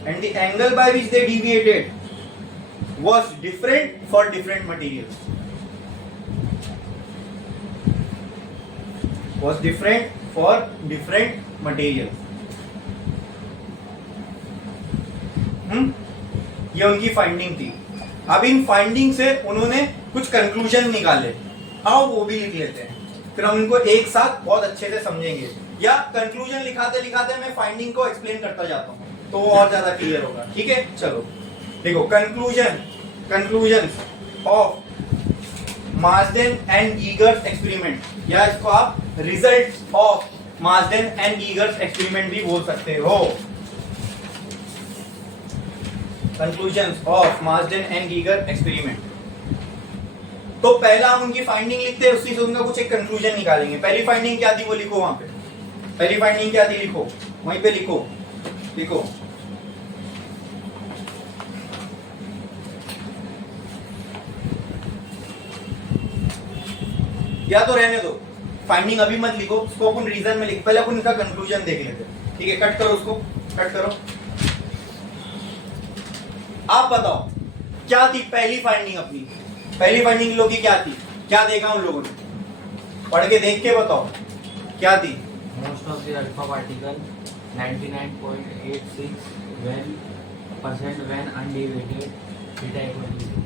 and the angle by which they deviated was different for different materials, was different for different materials। ये उनकी finding थी। अब in finding से उन्होंने कुछ conclusion निकाले, आओ वो भी लिख लेते हैं, फिर हम इनको एक साथ बहुत अच्छे से समझेंगे। या कंक्लूजन लिखाते लिखाते मैं फाइंडिंग को एक्सप्लेन करता जाता हूँ तो वो और ज्यादा क्लियर होगा। ठीक है, चलो देखो। Conclusion, conclusion of Marsden and गीगर्स experiment, या इसको आप result of Marsden and गीगर्स experiment भी बोल सकते हो। Conclusions of Marsden and Geiger experiment. तो पहला हम उनकी फाइंडिंग लिखते हैं, उसी से उनका कुछ एक कंक्लूजन निकालेंगे। पहली फाइंडिंग क्या थी वो लिखो वहां पे। पहली फाइंडिंग क्या थी लिखो, वहीं पे लिखो, लिखो। या तो रहने दो, फाइंडिंग अभी मत लिखो, उसको अपन रीजन में लिख, पहले अपन इनका कंक्लूजन देख लेते हैं। ठीक है, कट करो उसको, कट करो। आप बताओ क्या थी पहली फाइंडिंग अपनी? पहली फाइंडिंग लोगों की क्या थी? क्या देखा उन लोगों ने? पढ़ के देख के बताओ क्या थी। Most of the alpha particle 99.86 when undeviated theta equal to 0।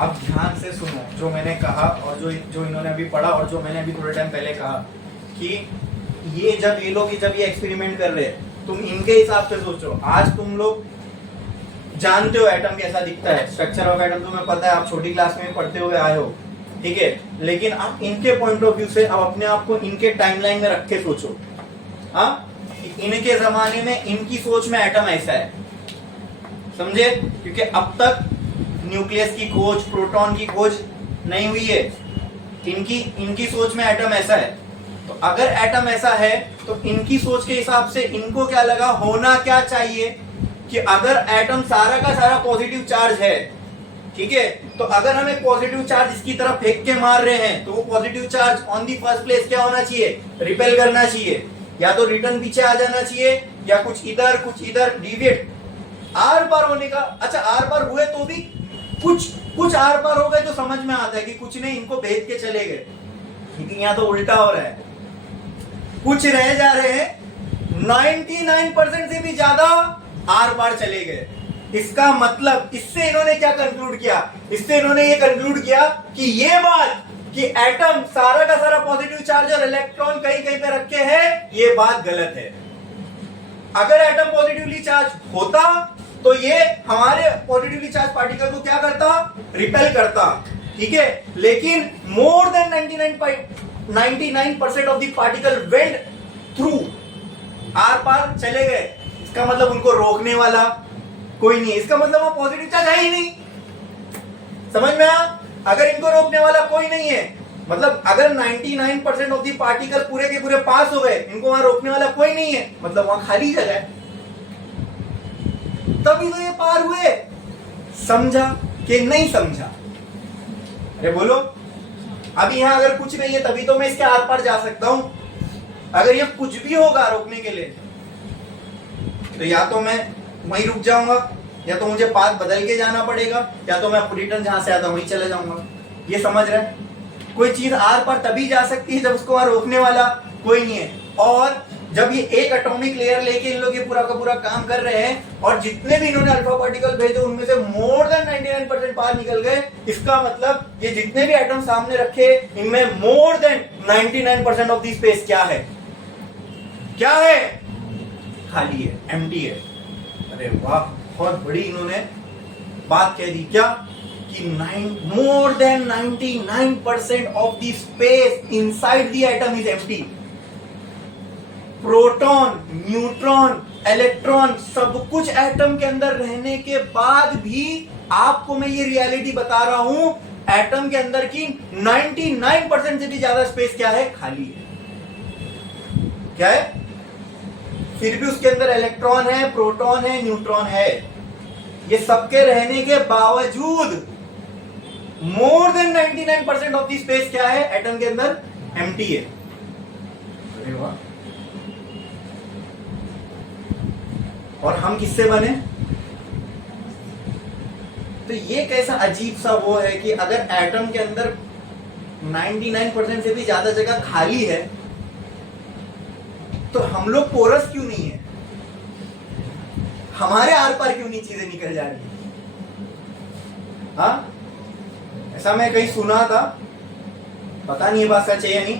अब ध्यान से सुनो जो मैंने कहा और जो इन्होंने अभी पढ़ा और जो मैंने अभी थोड़े टाइम पहले कहा कि ये जब ये लोग जब ये एक्सपेरिमेंट कर रहे हैं, तुम इनके हिसाब से सोचो। आज तुम लोग जानते हो एटम कैसा दिखता है, स्ट्रक्चर ऑफ एटम तुम्हें पता है, आप छोटी क्लास में पढ़ते हुए आए हो। ठीक है, लेकिन आप इनके पॉइंट ऑफ व्यू से अब अपने आप को इनके टाइमलाइन में रख के सोचो। हाँ, इनके जमाने में इनकी सोच में एटम ऐसा है, समझे? क्योंकि अब तक न्यूक्लियस की खोज, प्रोटॉन की खोज नहीं हुई है। इनकी सोच में एटम ऐसा है। तो अगर एटम ऐसा है तो इनकी सोच के हिसाब से इनको क्या लगा होना क्या चाहिए कि अगर एटम सारा का सारा पॉजिटिव चार्ज है, ठीक है, तो अगर हम एक पॉजिटिव चार्ज इसकी तरफ फेंक के मार रहे हैं तो वो positive charge on the first place क्या होना चाहिए? रिपेल करना चाहिए, या तो रिटर्न पीछे आ जाना चाहिए, या कुछ इधर डिविएट आर पार होने का। अच्छा, आर पार हुए तो भी कुछ आर पार हो गए तो समझ में आता है कि कुछ नहीं, इनको भेज के चले गए। लेकिन यहाँ तो उल्टा हो रहा है, कुछ रह जा रहे हैं, 99% से भी ज्यादा आर पार चले गए। इसका मतलब इससे इन्होंने क्या कंक्लूड किया? इससे इन्होंने ये कंक्लूड किया कि ये बात कि एटम सारा का सारा पॉजिटिव चार्ज और इलेक्ट्रॉन कहीं कहीं पे रखे हैं, ये बात गलत है। अगर एटम पॉजिटिवली चार्ज होता तो ये हमारे पॉजिटिवली चार्ज पार्टिकल को क्या करता? रिपेल करता, ठीक है। लेकिन more than 99% of the particle went through, आर पार चले गए। इसका मतलब उनको रोकने वाला कोई नहीं है, इसका मतलब वो पॉजिटिव चार्ज है ही नहीं। समझ में आया? अगर इनको रोकने वाला कोई नहीं है, मतलब अगर 99% ऑफ द पार्टिकल पूरे के पूरे पास हो गए, इनको वहां रोकने वाला कोई नहीं है, मतलब वहां खाली जगह है, तभी तो ये पार हुए। समझा कि नहीं समझा? अरे बोलो, अभी यहां अगर कुछ नहीं है तभी तो मैं इसके आर पार जा सकता हूं। अगर ये कुछ भी होगा रोकने के लिए तो या तो मैं वहीं रुक जाऊंगा, या तो मुझे पाथ बदल के जाना पड़ेगा, या तो मैं रिटर्न जहां से आता हूं वहीं चले जाऊंगा। ये समझ रहे हैं? कोई चीज आर पार तभी जा सकती है जब उसको वहां रोकने वाला कोई नहीं है। और जब ये एक एटॉमिक लेयर लेके इन लोग ये पूरा का पूरा काम कर रहे हैं और जितने भी इन्होंने अल्फा पार्टिकल भेजे उनमें से मोर देन 99% बाहर निकल गए, इसका मतलब ये जितने भी एटम सामने रखे इनमें मोर देन 99% ऑफ दी स्पेस क्या है? क्या है? खाली है, एम्प्टी है। अरे वाह, बहुत बड़ी इन्होंने बात कह दी। क्या? कि मोर than 99% of the space inside the atom is empty. Proton, neutron, electron सब कुछ एटम के अंदर रहने के बाद भी आपको मैं ये रियलिटी बता रहा हूं, एटम के अंदर की 99% से भी ज्यादा स्पेस क्या है? खाली है। क्या है? फिर भी उसके अंदर इलेक्ट्रॉन है, प्रोटॉन है, न्यूट्रॉन है। ये सबके रहने के बावजूद मोर देन 99% ऑफ द स्पेस क्या है? एटम के अंदर एम्प्टी है। अरे वाह। और हम किससे बने? तो ये कैसा अजीब सा वो है कि अगर एटम के अंदर 99% से भी ज्यादा जगह खाली है तो हम लोग पोरस क्यों नहीं है? हमारे आर पार क्यों नहीं चीजें निकल जा रही? हाँ, ऐसा मैं कहीं सुना था, पता नहीं ये बात सच है या नहीं,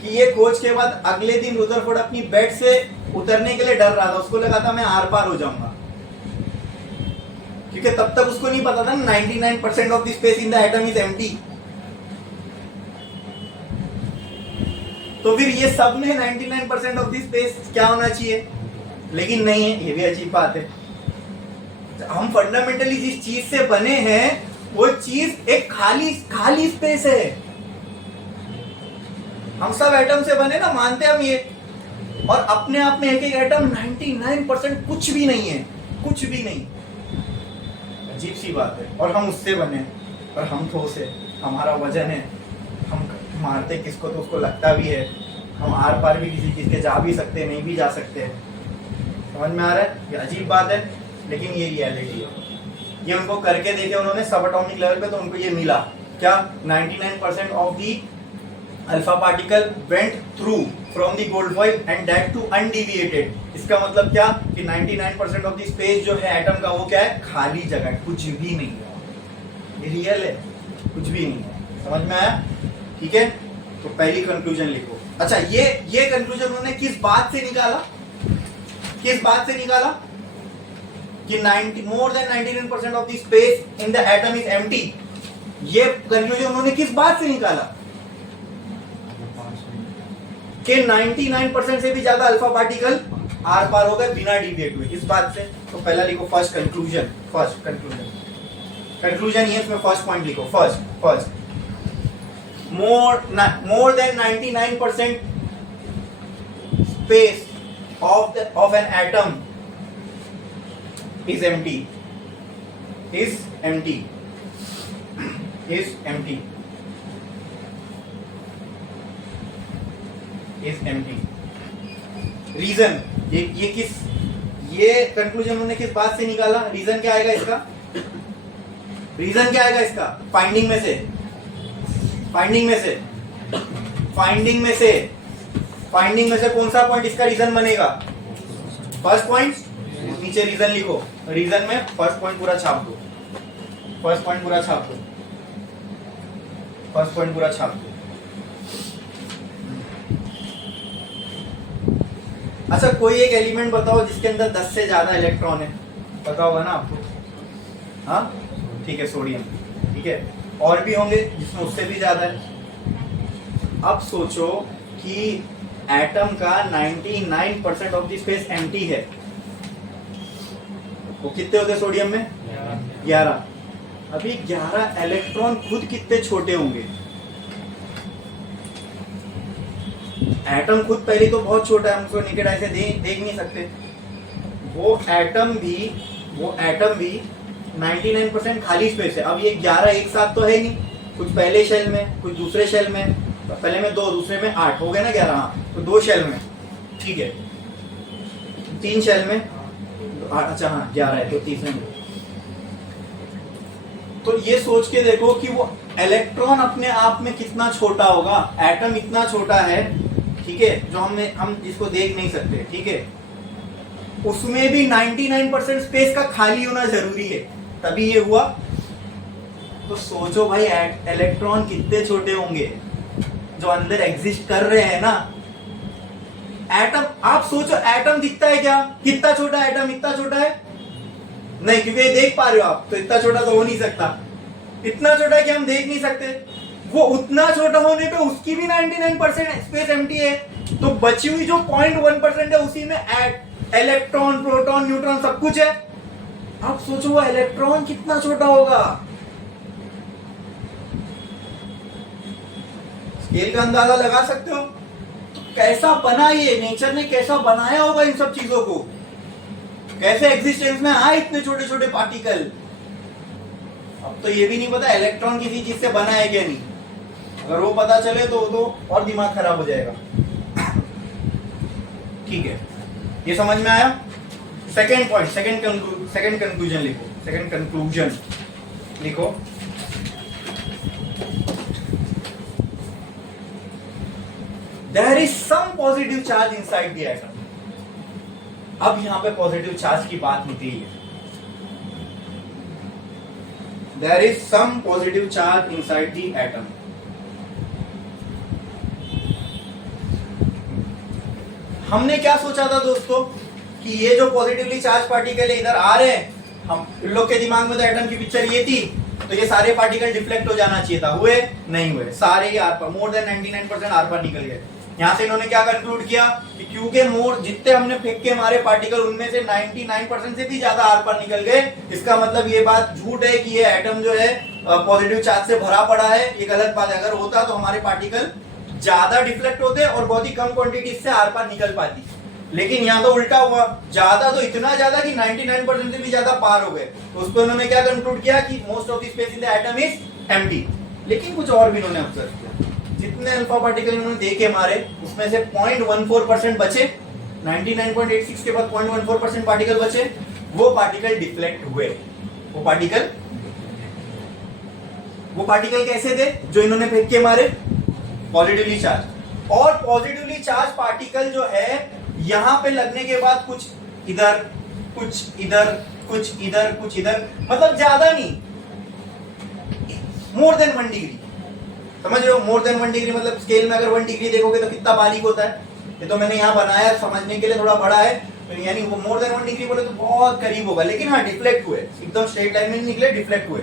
कि ये खोज के बाद अगले दिन रुदरफोर्ड अपनी बेड से उतरने के लिए डर रहा था। उसको लगा था मैं आर पार हो जाऊंगा, क्योंकि तब तक उसको नहीं पता था 99% of the space in the atom is empty. तो फिर ये सब में 99% ऑफ द स्पेस क्या होना चाहिए, लेकिन नहीं है। ये भी अजीब बात है। हम फंडामेंटली जिस चीज से बने हैं वो चीज एक खाली स्पेस है। हम सब एटम से बने ना, मानते हम ये, और अपने आप में एक एक एटम 99% कुछ भी नहीं है, कुछ भी नहीं। अजीब सी बात है। और हम उससे बने, और हम ठोस है, हमारा वजन है, हम मारते किसको तो उसको लगता भी है, हम आर पार भी किसी चीज के जा भी सकते हैं, नहीं भी जा सकते हैं। समझ में आ रहा है? ये अजीब बात है, लेकिन ये रियलिटी है। ये उनको करके देखे उन्होंने सब एटॉमिक लेवल पे, तो उनको ये मिला क्या? 99% of the alpha particle went through from the gold foil and that to undeviated. इसका मतलब क्या? कि 99% ऑफ द स्पेस जो है एटम का वो क्या है? खाली जगह, कुछ भी नहीं है। ये रियल है, कुछ भी नहीं है। समझ में आया? ठीक है, तो पहली कंक्लूजन लिखो। अच्छा, ये कंक्लूजन उन्होंने किस बात से निकाला? किस बात से निकाला कि मोर than 99% of the space in the atom is empty? ये कंक्लूजन उन्होंने किस बात से निकाला? कि 99% से भी ज्यादा अल्फा पार्टिकल आर पार हो गए बिना डिविएट हुए, इस बात से। तो पहला लिखो फर्स्ट कंक्लूजन। फर्स्ट कंक्लूजन ये, इसमें फर्स्ट पॉइंट लिखो। First more than 99% space of an atom is empty. Is empty. Reason, ये कंक्लूजन उन्होंने किस बात से निकाला? रीजन क्या आएगा इसका? रीजन क्या आएगा इसका? फाइंडिंग में से कौन सा पॉइंट इसका रीजन बनेगा? फर्स्ट पॉइंट नीचे रीजन लिखो, रीजन में फर्स्ट पॉइंट पूरा छाप दो, फर्स्ट पॉइंट पूरा छाप दो, फर्स्ट पॉइंट पूरा छाप दो। अच्छा कोई एक एलिमेंट बताओ जिसके अंदर 10 से ज्यादा इलेक्ट्रॉन है, पता होगा ना आपको? हाँ ठीक है, सोडियम, ठीक है। और भी होंगे जिसमें उससे भी ज्यादा है। अब सोचो कि एटम का 99% ऑफ द स्पेस एम्प्टी है, वो कितने होते सोडियम में? 11। अभी 11 इलेक्ट्रॉन खुद कितने छोटे होंगे? एटम खुद पहले तो बहुत छोटा है, हम उसको नेकेड आई से देख नहीं सकते। वो एटम भी 99% खाली स्पेस है। अब ये 11 एक साथ तो है नहीं, कुछ पहले शेल में, कुछ दूसरे शेल में, पहले में 2, दूसरे में 8, हो गए ना 11। हाँ तो 2 शेल में, ठीक है, 3 शेल में, अच्छा हाँ 11 है तो तीसरे में। तो ये सोच के देखो कि वो इलेक्ट्रॉन अपने आप में कितना छोटा होगा। एटम इतना छोटा है, ठीक है, जो हम जिसको देख नहीं सकते, ठीक है, उसमें भी 99% स्पेस का खाली होना जरूरी है, तभी ये हुआ। तो सोचो भाई इलेक्ट्रॉन कितने छोटे होंगे जो अंदर एग्जिस्ट कर रहे हैं ना। एटम, आप सोचो एटम दिखता है क्या? कितना छोटा एटम? इतना छोटा है नहीं, क्योंकि ये देख पा रहे हो आप, तो इतना छोटा तो हो नहीं सकता। इतना छोटा है कि हम देख नहीं सकते। वो उतना छोटा होने पे उसकी भी 99% स्पेस एम्प्टी है, तो बची हुई जो 0.1% है उसी में इलेक्ट्रॉन, प्रोटॉन, न्यूट्रॉन सब कुछ है। अब सोचो वो इलेक्ट्रॉन कितना छोटा होगा। स्केल का अंदाजा लगा सकते हो? तो कैसा बना ये, नेचर ने कैसा बनाया होगा इन सब चीजों को, कैसे एग्जिस्टेंस में आए इतने छोटे छोटे पार्टिकल। अब तो ये भी नहीं पता इलेक्ट्रॉन किसी चीज से बना है क्या नहीं। अगर वो पता चले तो और दिमाग खराब हो जाएगा। ठीक है, ये समझ में आया? सेकेंड पॉइंट, सेकेंड कंक्लूजन लिखो, सेकेंड कंक्लूजन लिखो। There is some positive charge inside the atom. अब यहां पे पॉजिटिव चार्ज की बात होती है। There is some positive charge inside the atom. हमने क्या सोचा था दोस्तों कि ये जो पॉजिटिवली चार्ज पार्टिकल इधर आ रहे हैं, हम लोग के दिमाग में तो एटम की पिक्चर ये थी, तो ये सारे पार्टिकल डिफ्लेक्ट हो जाना चाहिए था। हुए नहीं हुए, सारे ही आर पार, मोर देन 99% आर पार निकल गए। यहां से इन्होंने क्या कंक्लूड किया कि क्योंकि जितने हमने फेंक के मारे पार्टिकल उनमें से 99% से भी ज्यादा आर पार निकल गए, इसका मतलब ये बात झूठ है कि ये एटम जो है पॉजिटिव चार्ज से भरा पड़ा है। ये गलत बात है। अगर होता तो हमारे पार्टिकल ज्यादा डिफ्लेक्ट होते और बहुत ही कम क्वांटिटी से आर पार निकल पाती। लेकिन यहाँ तो उल्टा हुआ, ज्यादा तो इतना ज्यादा कि 99% से भी ज्यादा पार हो गए। तो उसको इन्होंने क्या कंक्लूड किया कि most of the space in the atom is empty. लेकिन कुछ और भी इन्होंने ऑब्जर्व किया, जितने अल्फा पार्टिकल इन्होंने देखे मारे उसमें से 0.14% बचे, 99.86 के बाद 0.14% पार्टिकल बचे, वो पार्टिकल डिफ्लेक्ट हुए। वो पार्टिकल कैसे थे? जो इन्होंने फेंक के मारे, पॉजिटिवली चार्ज। और पॉजिटिवली चार्ज पार्टिकल जो है यहां पे लगने के बाद कुछ इधर, कुछ इधर, कुछ इधर, कुछ इधर, मतलब ज्यादा नहीं, मोर देन 1 डिग्री। समझ रहे हो? मोर देन 1 डिग्री मतलब स्केल में अगर 1 डिग्री देखोगे तो कितना बारीक होता है। ये तो मैंने यहाँ बनाया समझने के लिए, थोड़ा बड़ा है, तो यानी वो मोर देन 1 डिग्री बोले तो बहुत करीब होगा। लेकिन हाँ डिफ्लेक्ट हुए, एकदम स्ट्रेट लाइन में नहीं निकले, डिफ्लेक्ट हुए।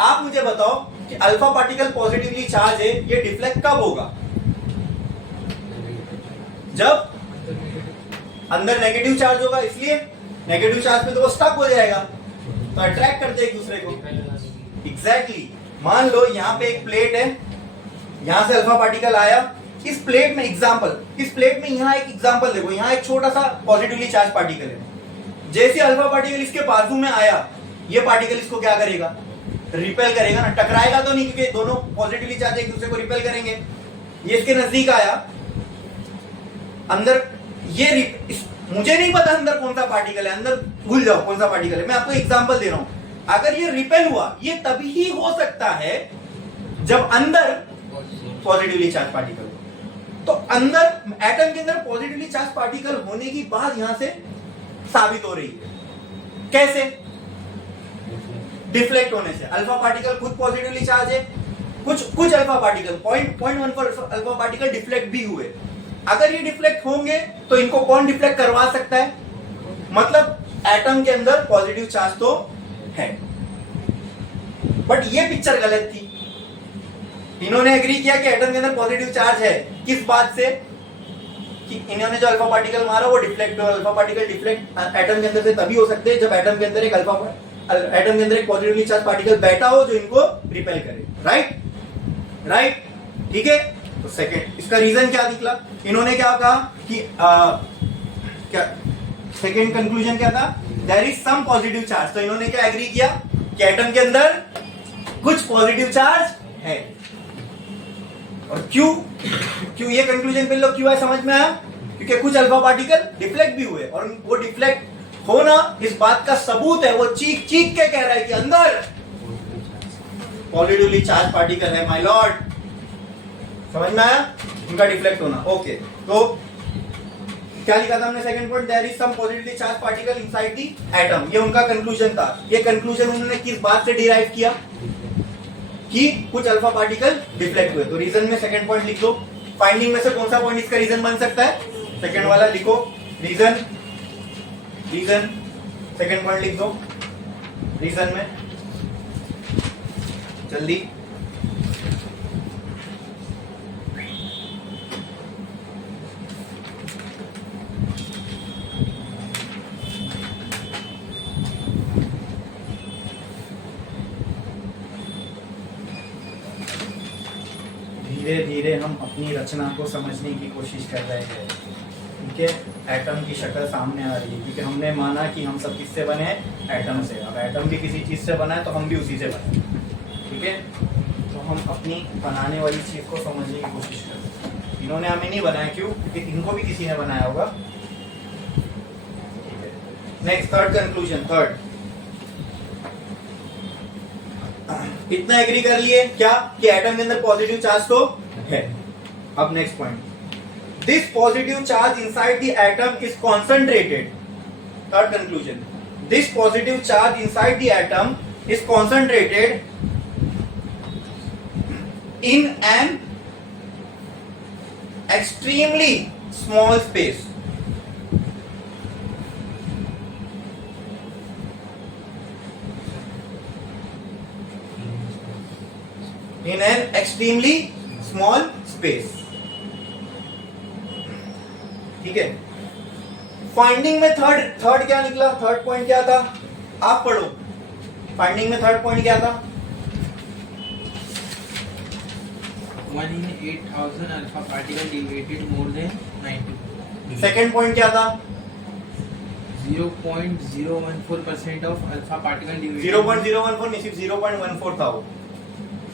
आप मुझे बताओ कि अल्फा पार्टिकल पॉजिटिवली चार्ज है, ये डिफ्लेक्ट कब होगा? जब अंदर नेगेटिव चार्ज होगा। इसलिए नेगेटिव चार्ज पे तो वो स्टक हो जाएगा, तो अट्रैक्ट करते हैं एक दूसरे को। एग्जैक्टली। मान लो यहाँ पे एक प्लेट है, यहां से अल्फा पार्टिकल आया, इस प्लेट में एग्जांपल, इस प्लेट में यहाँ एक एग्जांपल देखो, यहाँ एक छोटा सा पॉजिटिवली चार्ज पार्टिकल है। जैसे अल्फा पार्टिकल इसके बाजू में आया, ये पार्टिकल इसको क्या करेगा? रिपेल करेगा ना, टकराएगा तो नहीं, क्योंकि दोनों पॉजिटिवली चार्ज एक दूसरे को रिपेल करेंगे। ये इसके नजदीक आया, अंदर ये मुझे नहीं पता अंदर कौन सा पार्टिकल है, अंदर भूल जाओ कौन सा पार्टिकल है, मैं आपको एग्जांपल दे रहा हूं। अगर ये रिपेल हुआ, ये तभी ही हो सकता है जब अंदर पॉजिटिवली चार्ज पार्टिकल हो। तो अंदर एटम के अंदर पॉजिटिवली चार्ज पार्टिकल होने की बाद यहां से साबित हो रही है। कैसे? डिफ्लेक्ट होने से। अल्फा पार्टिकल खुद पॉजिटिवली चार्ज है, कुछ alpha particle 0.14 alpha particle deflect भी हुए। अगर ये डिफ्लेक्ट होंगे तो इनको कौन डिफ्लेक्ट करवा सकता है? मतलब एटम के अंदर पॉजिटिव चार्ज तो है, बट ये पिक्चर गलत थी। इन्होंने एग्री किया कि एटम के अंदर पॉजिटिव चार्ज है, किस बात से? कि इन्होंने जो अल्फा पार्टिकल मारा वो डिफ्लेक्ट हो। अल्फा पार्टिकल डिफ्लेक्ट एटम के अंदर से तभी हो सकते हैं जब एटम के अंदर एक पॉजिटिवली चार्ज पार्टिकल बैठा हो जो इनको रिपेल करे। राइट, ठीक है। तो सेकंड, इसका रीजन क्या निकला? इन्होंने क्या कहा कि क्या सेकंड कंक्लूजन क्या था? There is some positive charge. तो इन्होंने क्या एग्री किया कि एटम के अंदर कुछ पॉजिटिव चार्ज है। और क्यों ये कंक्लूजन पे लो क्यों है समझ में आया? क्योंकि कुछ अल्फा पार्टिकल डिफ्लेक्ट भी हुए और वो डिफ्लेक्ट होना इस बात का सबूत है। वो चीख के कह रहा है कि अंदर पॉजिटिवली चार्ज पार्टिकल है माय लॉर्ड। समझ में आया? उनका डिफ्लेक्ट होना। ओके, तो क्या लिखा था हमने second point? There is some positively charge particle inside the atom. ये उनका कंक्लूजन था। ये कंक्लूजन उन्होंने किस बात से डिराइव किया? कि कुछ अल्फा पार्टिकल डिफ्लेक्ट हुए। तो रीजन में सेकंड पॉइंट लिख दो। फाइंडिंग में से कौन सा पॉइंट इसका रीजन बन सकता है? सेकंड वाला लिखो, रीजन सेकंड पॉइंट लिख दो रीजन में जल्दी। धीरे धीरे हम अपनी रचना को समझने की कोशिश कर रहे हैं। ठीक है, एटम की शक्ल सामने आ रही है क्योंकि हमने माना कि हम सब किससे बने हैं? एटम से। अब एटम भी किसी चीज से बना है तो हम भी उसी से बने। ठीक है, तो हम अपनी बनाने वाली चीज को समझने की कोशिश कर रहे हैं। इन्होंने हमें नहीं बनाया, क्यों? क्योंकि इनको भी किसी ने बनाया होगा। ठीक है, नेक्स्ट थर्ड कंक्लूजन। थर्ड, इतना एग्री कर लिए क्या कि एटम के अंदर पॉजिटिव चार्ज तो है। अब next point, this positive charge inside the atom is concentrated. Third conclusion, this positive charge inside the atom is concentrated in an extremely small space. In an extremely small space. ठीक है, finding में third क्या निकला? Third point क्या था? आप पढ़ो। Finding में थर्ड पॉइंट क्या था? 1 in 8,000 alpha particle deviated more than 90. Second point क्या था? 0.014% of alpha particle deviated. 0.014 नहीं, सिर्फ 0.14 था वो।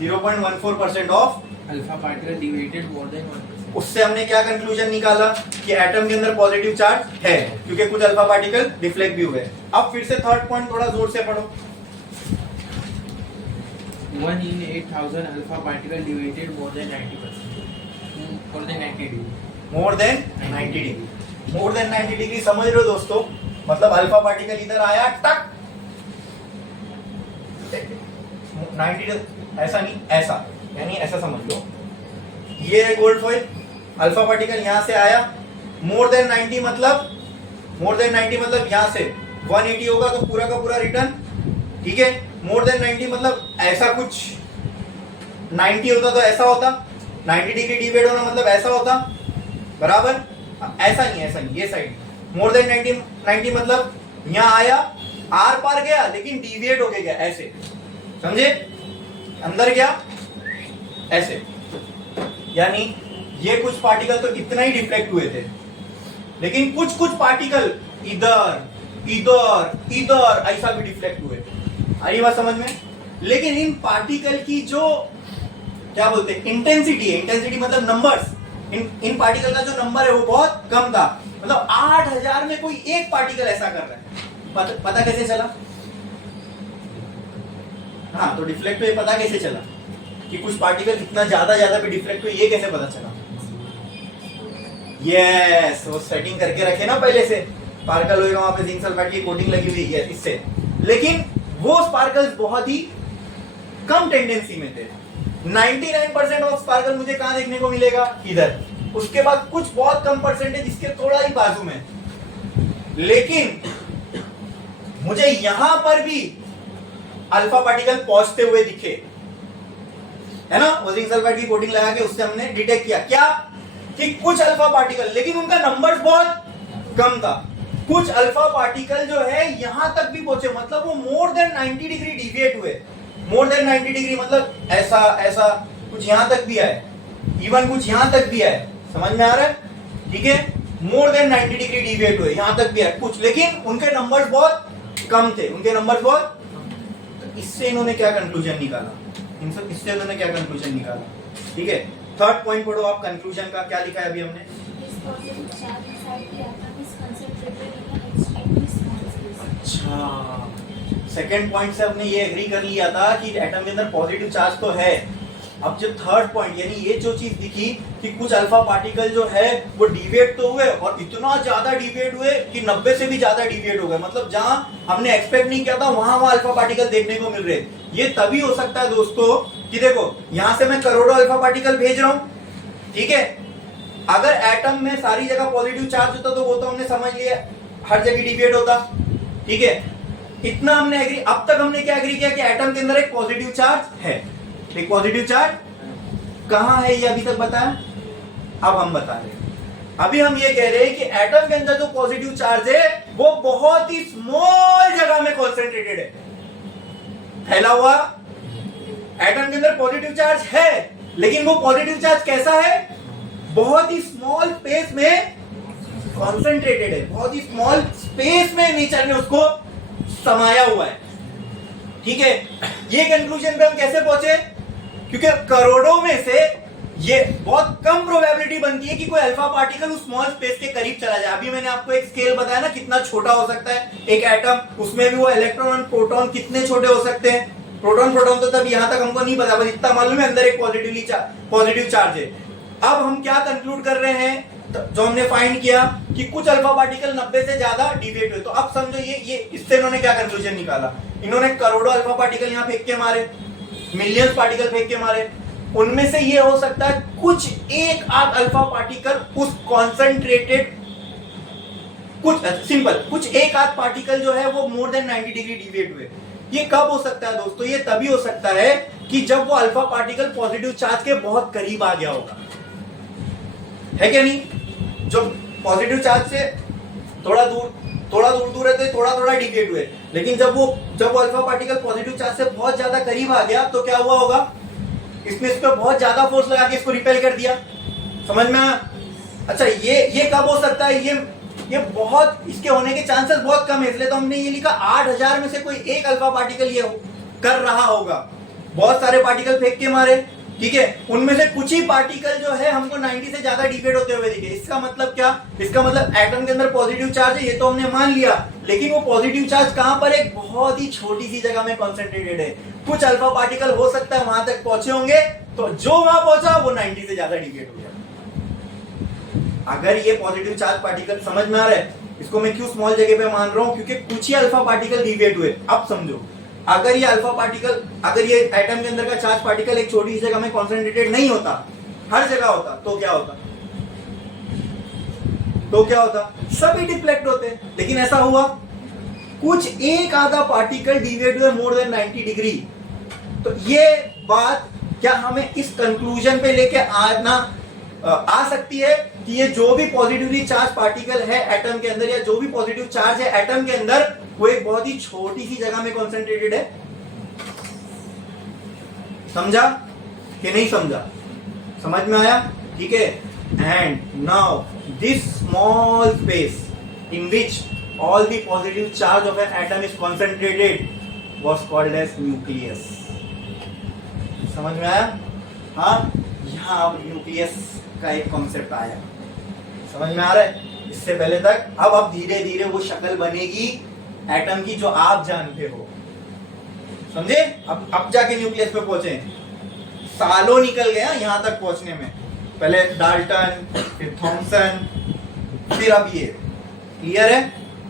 0.14% of alpha particle deviated more than 1%. उससे हमने क्या कंक्लूजन निकाला कि एटम के अंदर पॉजिटिव चार्ज है क्योंकि कुछ अल्फा पार्टिकल डिफ्लेक्ट भी हुए। अब फिर से थर्ड पॉइंट थोड़ा जोर से पढ़ो। 1 in 8,000 alpha particle deviated more than 90%. More than 90 degree. More than 90 degree. More than 90 degree समझ रहे हो दोस्तों? मतलब अल्फा पार्टिकल इधर आया, टक 90 ऐसा नहीं, ऐसा, यानी ऐसा समझ लो। ये है गोल्ड फॉइल, अल्फा पार्टिकल यहां से आया, मोर देन 90 मतलब यहां से 180 होगा तो पूरा का पूरा रिटर्न। ठीक है, मोर देन 90 मतलब ऐसा कुछ 90 होता तो ऐसा होता, 90 डिग्री डिवाइड होना मतलब ऐसा होता, बराबर। ऐसा नहीं, ये साइड। मोर देन 90 मतलब यहाँ आया, आर पार गया लेकिन डिविएट होके गया, ऐसे समझे? अंदर गया ऐसे, यानी ये कुछ पार्टिकल तो इतना ही डिफ्लेक्ट हुए थे, लेकिन कुछ पार्टिकल इधर ऐसा भी डिफ्लेक्ट हुए। आई बात समझ में? लेकिन इन पार्टिकल की जो क्या बोलते हैं इंटेंसिटी है, इंटेंसिटी मतलब नंबर्स, इन पार्टिकल का जो नंबर है वो बहुत कम था। मतलब 8000 में कोई एक पार्टिकल ऐसा कर रहा है। पता कैसे चला? हाँ, तो डिफ्लेक्ट हुए, पता कैसे चला कि कुछ पार्टिकल इतना ज्यादा भी डिफ्लेक्ट हुए? ये कैसे पता चला? यस, वो सेटिंग करके रखे ना पहले से। स्पार्कल होएगा, वहां पे जिंक सल्फाइड की कोटिंग लगी हुई है इससे, लेकिन वो स्पार्कल्स बहुत ही कम टेंडेंसी में थे। 99% ऑफ स्पार्कल मुझे कहां देखने को मिलेगा, इधर। उसके बाद कुछ बहुत कम परसेंटेज इसके थोड़ा ही बाजू में, लेकिन मुझे यहां पर भी अल्फा पार्टिकल पहुंचते हुए दिखे, है ना। वो जिंक सल्फाइड की कोटिंग लगा के उससे हमने डिटेक्ट किया क्या, कि कुछ अल्फा पार्टिकल, लेकिन उनका नंबर बहुत कम था। कुछ अल्फा पार्टिकल जो है यहां तक भी पहुंचे, मतलब वो मोर देन 90 डिग्री डिविएट हुए। मोर देन 90 डिग्री मतलब ऐसा ऐसा कुछ यहां तक भी आए, इवन कुछ यहां तक भी आए, समझ में आ रहा है, ठीक है। मोर देन 90 डिग्री डिविएट हुए, यहां तक भी आए कुछ, लेकिन उनके नंबर्स बहुत कम थे, उनके नंबर्स बहुत। तो इससे इन्होंने क्या कंक्लूजन निकाला, इससे इन्होंने क्या कंक्लूजन निकाला, ठीक है। थर्ड पॉइंट पढ़ो आप, कंक्लूजन का क्या लिखा है अभी हमने। अच्छा, सेकेंड पॉइंट से हमने ये एग्री कर लिया था कि एटम के अंदर पॉजिटिव चार्ज तो है। अब जो थर्ड पॉइंट, यानी ये जो चीज दिखी कि कुछ अल्फा पार्टिकल जो है वो डिविएट तो हुए, और इतना ज्यादा डिविएट हुए कि 90 से भी ज्यादा डिविएट हो गए, मतलब जहां हमने एक्सपेक्ट नहीं किया था वहां अल्फा पार्टिकल देखने को मिल रहे। ये तभी हो सकता है दोस्तों कि देखो यहां से मैं करोड़ों अल्फा पार्टिकल भेज रहा हूं, ठीक है। अगर एटम में सारी जगह पॉजिटिव चार्ज होता तो वो तो हमने समझ लिया हर जगह डिविएट होता, ठीक है। इतना हमने एग्री, अब तक हमने क्या एग्री किया कि एटम के अंदर एक पॉजिटिव चार्ज है। एक पॉजिटिव चार्ज कहां है ये अभी तक बताया, अब हम बता रहे हैं। अभी हम ये कह रहे हैं कि एटम के अंदर जो पॉजिटिव चार्ज है वो बहुत ही स्मॉल जगह में कॉन्सेंट्रेटेड है, फैला हुआ। एटम के अंदर पॉजिटिव चार्ज है, लेकिन वो पॉजिटिव चार्ज कैसा है, बहुत ही स्मॉल स्पेस में कॉन्सेंट्रेटेड है, बहुत ही स्मॉल स्पेस में नेचर ने उसको समाया हुआ है, ठीक है। ये कंक्लूजन पे हम कैसे पहुंचे, क्योंकि करोड़ों में से ये बहुत कम प्रोबेबिलिटी बनती है कि कोई अल्फा पार्टिकल उस स्मॉल स्पेस के करीब चला जाए। अभी मैंने आपको एक स्केल बताया ना कितना छोटा हो सकता है एक एटम, उसमें भी वो इलेक्ट्रॉन और प्रोटॉन कितने छोटे हो सकते हैं। प्रोटॉन तो तब यहां तक हमको नहीं पता, बस इतना मालूम है अंदर एक पॉजिटिव चार्ज है। अब हम क्या कंक्लूड कर रहे हैं, जो हमने फाइंड किया कि कुछ अल्फा पार्टिकल 90 से ज्यादा डिविएट हुए। तो अब समझो ये इससे इन्होंने क्या कंक्लूजन निकाला, इन्होंने करोड़ों अल्फा पार्टिकल यहां फेंक के मारे, मिलियंस पार्टिकल फेंक के मारे, उनमें से ये हो सकता है कुछ एक आध अल्फा पार्टिकल उस कॉन्सेंट्रेटेड, कुछ सिंपल कुछ एक आध पार्टिकल जो है वो मोर देन 90 डिग्री डिविएट हुए। ये कब हो सकता है दोस्तों, ये तभी हो सकता है कि जब वो अल्फा पार्टिकल पॉजिटिव चार्ज के बहुत करीब आ गया होगा, है क्या नहीं। जो पॉजिटिव चार्ज से थोड़ा दूर है तो थोड़ा डिविएट हुए, लेकिन जब वो अल्फा पार्टिकल पॉजिटिव चार्ज से बहुत ज्यादा करीब आ गया तो क्या हुआ होगा, इसने इस पर बहुत ज्यादा फोर्स लगा के इसको रिपेल कर दिया, समझ में आया। अच्छा ये कब हो सकता है, ये बहुत, इसके होने के चांसेस बहुत कम है, इसलिए तो हमने ये लिखा 8000 में से कोई एक अल्फा पार्टिकल ये कर रहा होगा। बहुत सारे पार्टिकल फेंक के मारे, ठीक है, उनमें से कुछ ही पार्टिकल जो है हमको 90 से ज्यादा डिविएट होते हुए दिखे। इसका मतलब क्या, इसका मतलब एटम के अंदर पॉजिटिव चार्ज है, ये तो हमने मान लिया, लेकिन वो पॉजिटिव चार्ज कहां पर, एक बहुत ही छोटी सी जगह में कॉन्सेंट्रेटेड है। कुछ अल्फा पार्टिकल हो सकता है वहां तक पहुंचे होंगे, तो जो वहां पहुंचा वो 90 से ज्यादा डिविएट हो गया। अगर ये पॉजिटिव चार्ज पार्टिकल, समझ में आ रहा है, इसको मैं क्यों स्मॉल जगह पे मान रहा हूं, क्योंकि कुछ ही अल्फा पार्टिकल डिविएट हुए। अब समझो, अगर ये अल्फा पार्टिकल, अगर ये एटम के अंदर का चार्ज पार्टिकल एक छोटी सी जगह में कॉन्सेंट्रेटेड नहीं होता, हर जगह होता, तो क्या होता, सभी डिफ्लेक्ट होते। लेकिन ऐसा हुआ, कुछ एक आधा पार्टिकल डिविएट हुए मोर देन 90 डिग्री। तो ये बात क्या हमें इस कंक्लूजन पे लेके आ सकती है कि ये जो भी पॉजिटिवली चार्ज पार्टिकल है एटम के अंदर, या जो भी पॉजिटिव चार्ज है एटम के अंदर, वो एक बहुत ही छोटी सी जगह में कॉन्सेंट्रेटेड है। समझा कि नहीं समझा, समझ में आया, ठीक है। And now this small space in which all the positive charge of an atom is concentrated was called as nucleus। समझ में आया, हाँ, यहाँ अब न्यूक्लियस का एक कॉन्सेप्ट आया, समझ में आ रहा है। इससे पहले तक अब धीरे धीरे वो शक्ल बनेगी एटम की जो आप जानते हो, समझे। अब जाके न्यूक्लियस पे पहुंचे, सालों निकल गया यहां तक पहुंचने में, पहले डाल्टन, फिर थॉमसन, फिर अब ये, क्लियर है।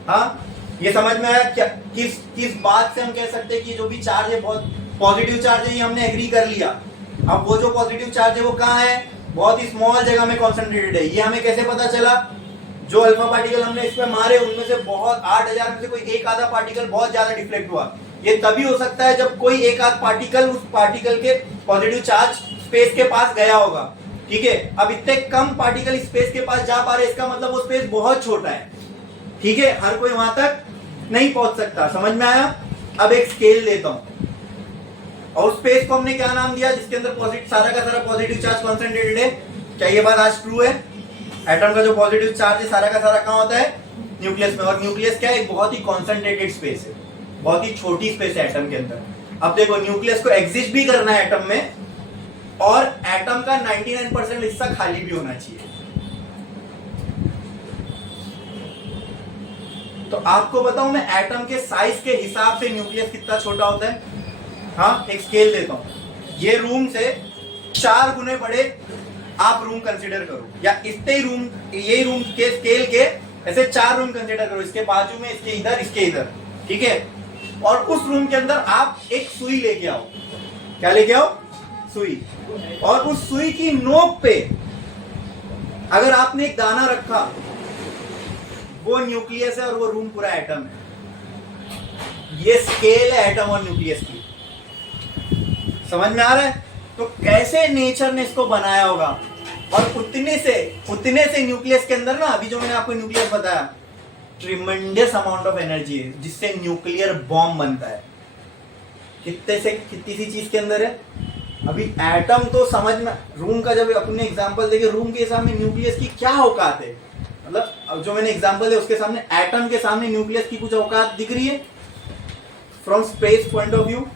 हाँ, ये समझ में आया क्या? किस किस बात से हम कह सकते हैं कि जो भी चार्ज है बहुत पॉजिटिव चार्ज है, ये हमने एग्री कर लिया। अब वो जो पॉजिटिव चार्ज है वो कहाँ है? बहुत ही स्मॉल जगह में कॉन्सेंट्रेटेड है। ये हमें कैसे पता चला? जो अल्फा पार्टिकल हमने इस पे मारे उनमें से बहुत 8000 में से कोई एक आधा पार्टिकल बहुत ज्यादा डिफ्लेक्ट हुआ। ये तभी हो सकता है जब कोई एक आध पार्टिकल उस पार्टिकल के पॉजिटिव चार्ज स्पेस के पास गया होगा। ठीक है, अब इतने कम पार्टिकल स्पेस के पास जा पा रहे, इसका मतलब वो स्पेस बहुत छोटा है। ठीक है, हर कोई वहां तक नहीं पहुंच सकता। समझ में आया? अब एक स्केल लेता हूं, और स्पेस को हमने क्या नाम दिया? जिसके अंदर पॉजिटिव सारा का सारा पॉजिटिव चार्ज कॉन्सेंट्रेटेड है। क्या ये बात आज ट्रू है? एटम का जो पॉजिटिव चार्ज है सारा का सारा कहां होता है? न्यूक्लियस में। और न्यूक्लियस क्या है? एक बहुत ही कॉन्सेंट्रेटेड स्पेस है, बहुत ही छोटी स्पेस है एटम के अंदर। अब देखो, न्यूक्लियस को एग्जिस्ट भी करना है एटम में, और एटम का 99% हिस्सा खाली भी होना चाहिए। तो आपको बताऊं मैं, एटम के साइज के हिसाब से न्यूक्लियस कितना छोटा होता है। हाँ, एक स्केल देता हूं। ये रूम से 4 गुने बड़े आप रूम कंसीडर करो, या इतने ही रूम, ये रूम के स्केल के ऐसे 4 रूम कंसीडर करो, इसके बाजू में, इसके इधर, इसके इधर। ठीक है, और उस रूम के अंदर आप एक सुई लेके आओ। क्या लेके आओ? सुई। और उस सुई की नोक पे अगर आपने एक दाना रखा, वो न्यूक्लियस है और वो रूम पूरा एटम है। ये स्केल है एटम और न्यूक्लियस की। समझ में आ रहा है? तो कैसे नेचर ने इसको बनाया होगा। और उतने से न्यूक्लियस के अंदर ना, अभी जो मैंने आपको न्यूक्लियस बताया, ट्रिमेंडस अमाउंट ऑफ एनर्जी है, जिससे न्यूक्लियर बॉम्ब बनता है। कितनी सी चीज के अंदर है। अभी एटम तो समझ में, रूम का जब अपने एग्जांपल देखे, रूम के सामने न्यूक्लियस की क्या औकात है। मतलब अब जो मैंने एग्जांपल है उसके सामने, एटम के सामने न्यूक्लियस की कुछ औकात दिख रही है? From space point of view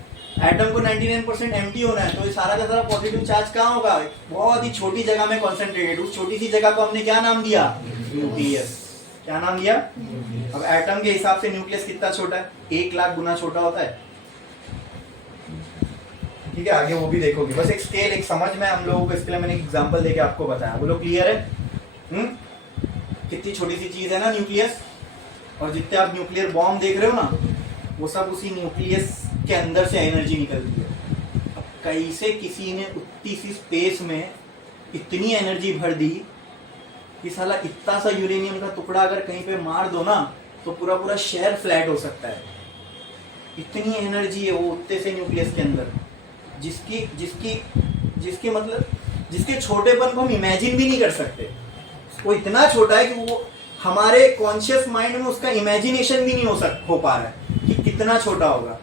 atom को 99% एम्प्टी होना है, तो ये सारा का सारा पॉजिटिव चार्ज कहाँ होगा? बहुत ही छोटी जगह में कॉन्सेंट्रेटेड। उस छोटी सी जगह को हमने क्या नाम दिया? न्यूक्लियस। क्या नाम दिया? अब एटम के हिसाब से न्यूक्लियस कितना छोटा है? 1 लाख गुना छोटा होता है। ठीक है, आगे वो भी देखोगे। बस एक स्केल, एक समझ में हम लोगों को, इसके लिए मैंने एक एग्जांपल देके आपको बताया। बोलो क्लियर है? कितनी छोटी सी चीज है ना न्यूक्लियस। और जितने आप न्यूक्लियर बॉम्ब देख रहे हो ना, वो सब उसी न्यूक्लियस के अंदर से एनर्जी निकलती है। अब कैसे किसी ने उतनी सी स्पेस में इतनी एनर्जी भर दी कि साला इतना सा यूरेनियम का टुकड़ा अगर कहीं पे मार दो ना, तो पूरा पूरा शहर फ्लैट हो सकता है। इतनी एनर्जी है वो उतने से न्यूक्लियस के अंदर, जिसकी मतलब जिसके छोटेपन को हम इमेजिन भी नहीं कर सकते। वो इतना छोटा है कि वो हमारे कॉन्शियस माइंड में उसका इमेजिनेशन भी नहीं हो पा रहा है कि कितना छोटा होगा।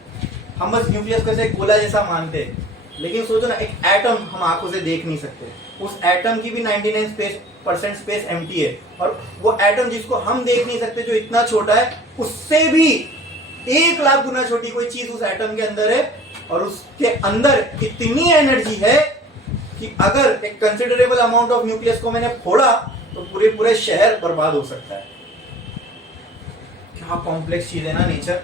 हम बस न्यूक्लियस को ऐसे गोला जैसा मानते हैं, लेकिन सोचो ना, एक एटम हम आंखों से देख नहीं सकते, उस एटम की भी 99% स्पेस एम्प्टी है। और वो एटम जिसको हम देख नहीं सकते, जो इतना छोटा है, उससे भी 1 लाख गुना छोटी कोई चीज उस एटम के अंदर है। और उसके अंदर इतनी एनर्जी है कि अगर एक कंसिडरेबल अमाउंट ऑफ न्यूक्लियस को मैंने फोड़ा तो पूरे शहर बर्बाद हो सकता है। क्या कॉम्प्लेक्स चीज है ना नेचर,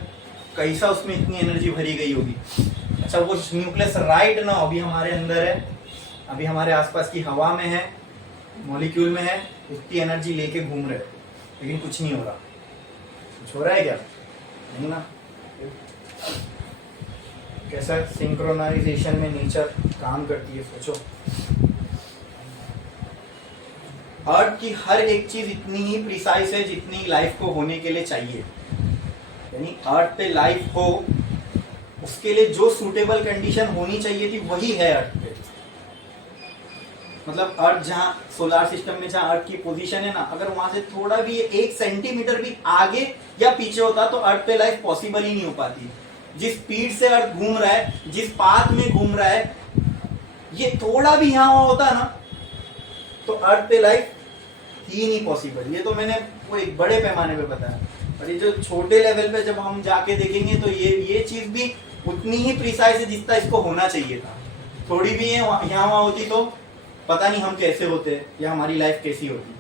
कैसा उसमें इतनी एनर्जी भरी गई होगी। अच्छा, वो न्यूक्लियस राइट ना अभी हमारे अंदर है, अभी हमारे आसपास की हवा में है, मॉलिक्यूल में है, उतनी एनर्जी लेके घूम रहे, लेकिन कुछ नहीं हो रहा। कुछ हो रहा है क्या? नहीं ना। कैसा सिंक्रोनाइजेशन में नेचर काम करती है, सोचो। अर्थ की हर एक चीज इतनी ही प्रिसाइज है जितनी लाइफ को होने के लिए चाहिए। यानी अर्थ पे लाइफ हो, उसके लिए जो सूटेबल कंडीशन होनी चाहिए थी वही है अर्थ पे। मतलब अर्थ जहां सोलर सिस्टम में जहां अर्थ की पोजीशन है ना, अगर वहां से थोड़ा भी 1 सेंटीमीटर भी आगे या पीछे होता तो अर्थ पे लाइफ पॉसिबल ही नहीं हो पाती। जिस स्पीड से अर्थ घूम रहा है, जिस पाथ में घूम रहा है, ये थोड़ा भी यहां होता ना तो अर्थ पे लाइफ ही नहीं पॉसिबल। ये तो मैंने वो एक बड़े पैमाने पे बताया, और ये जो छोटे लेवल पे जब हम जाके देखेंगे तो ये चीज भी उतनी ही प्रिसाइज है जितना इसको होना चाहिए था। थोड़ी भी यहाँ वहां होती तो पता नहीं हम कैसे होते या हमारी लाइफ कैसी होती।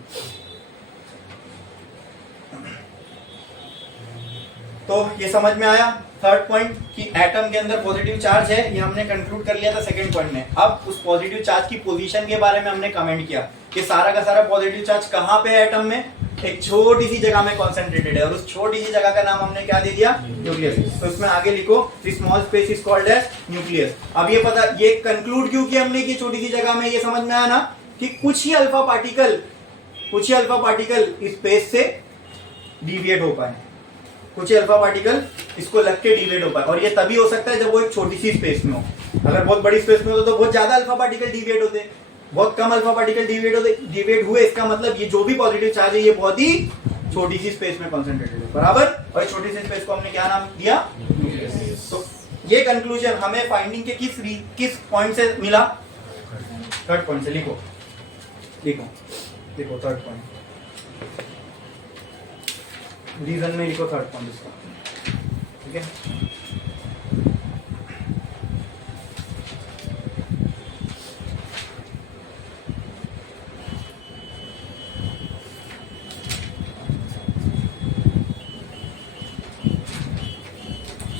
तो ये समझ में आया थर्ड पॉइंट कि एटम के अंदर पॉजिटिव चार्ज है, ये हमने कंक्लूड कर लिया था सेकंड पॉइंट में। अब उस पॉजिटिव चार्ज की पोजीशन के बारे में हमने कमेंट किया कि सारा का सारा पॉजिटिव चार्ज कहाँ पे है एटम में, एक छोटी सी जगह में कॉन्सेंट्रेटेड है और उस छोटी सी जगह का नाम हमने क्या दे दिया, न्यूक्लियस। तो इसमें आगे लिखो small space is called as nucleus. अब ये पता, ये कंक्लूड क्यों किया हमने कि छोटी सी जगह में, ये समझ में आया ना कि कुछ ही अल्फा पार्टिकल स्पेस से डिविएट हो पाए, कुछ ही अल्फा पार्टिकल इसको लग के डिविएट हो पाए। और ये तभी हो सकता है जब वो एक छोटी सी स्पेस में हो। अगर बहुत बड़ी स्पेस में हो तो बहुत ज्यादा अल्फा पार्टिकल डिविएट होते, बहुत कम अल्फा पार्टिकल डिविएट हुए, इसका मतलब ये जो भी पॉजिटिव चार्ज है ये बहुत ही छोटी सी स्पेस में कॉन्सेंट्रेटेड है, बराबर। और छोटी सी स्पेस को हमने क्या नाम दिया, न्यूक्लियस। तो ये कंक्लूजन हमें फाइंडिंग के किस पॉइंट से मिला, थर्ड पॉइंट से। लिखो थर्ड पॉइंट, रीजन में लिखो थर्ड पॉइंट इसका, ठीक है।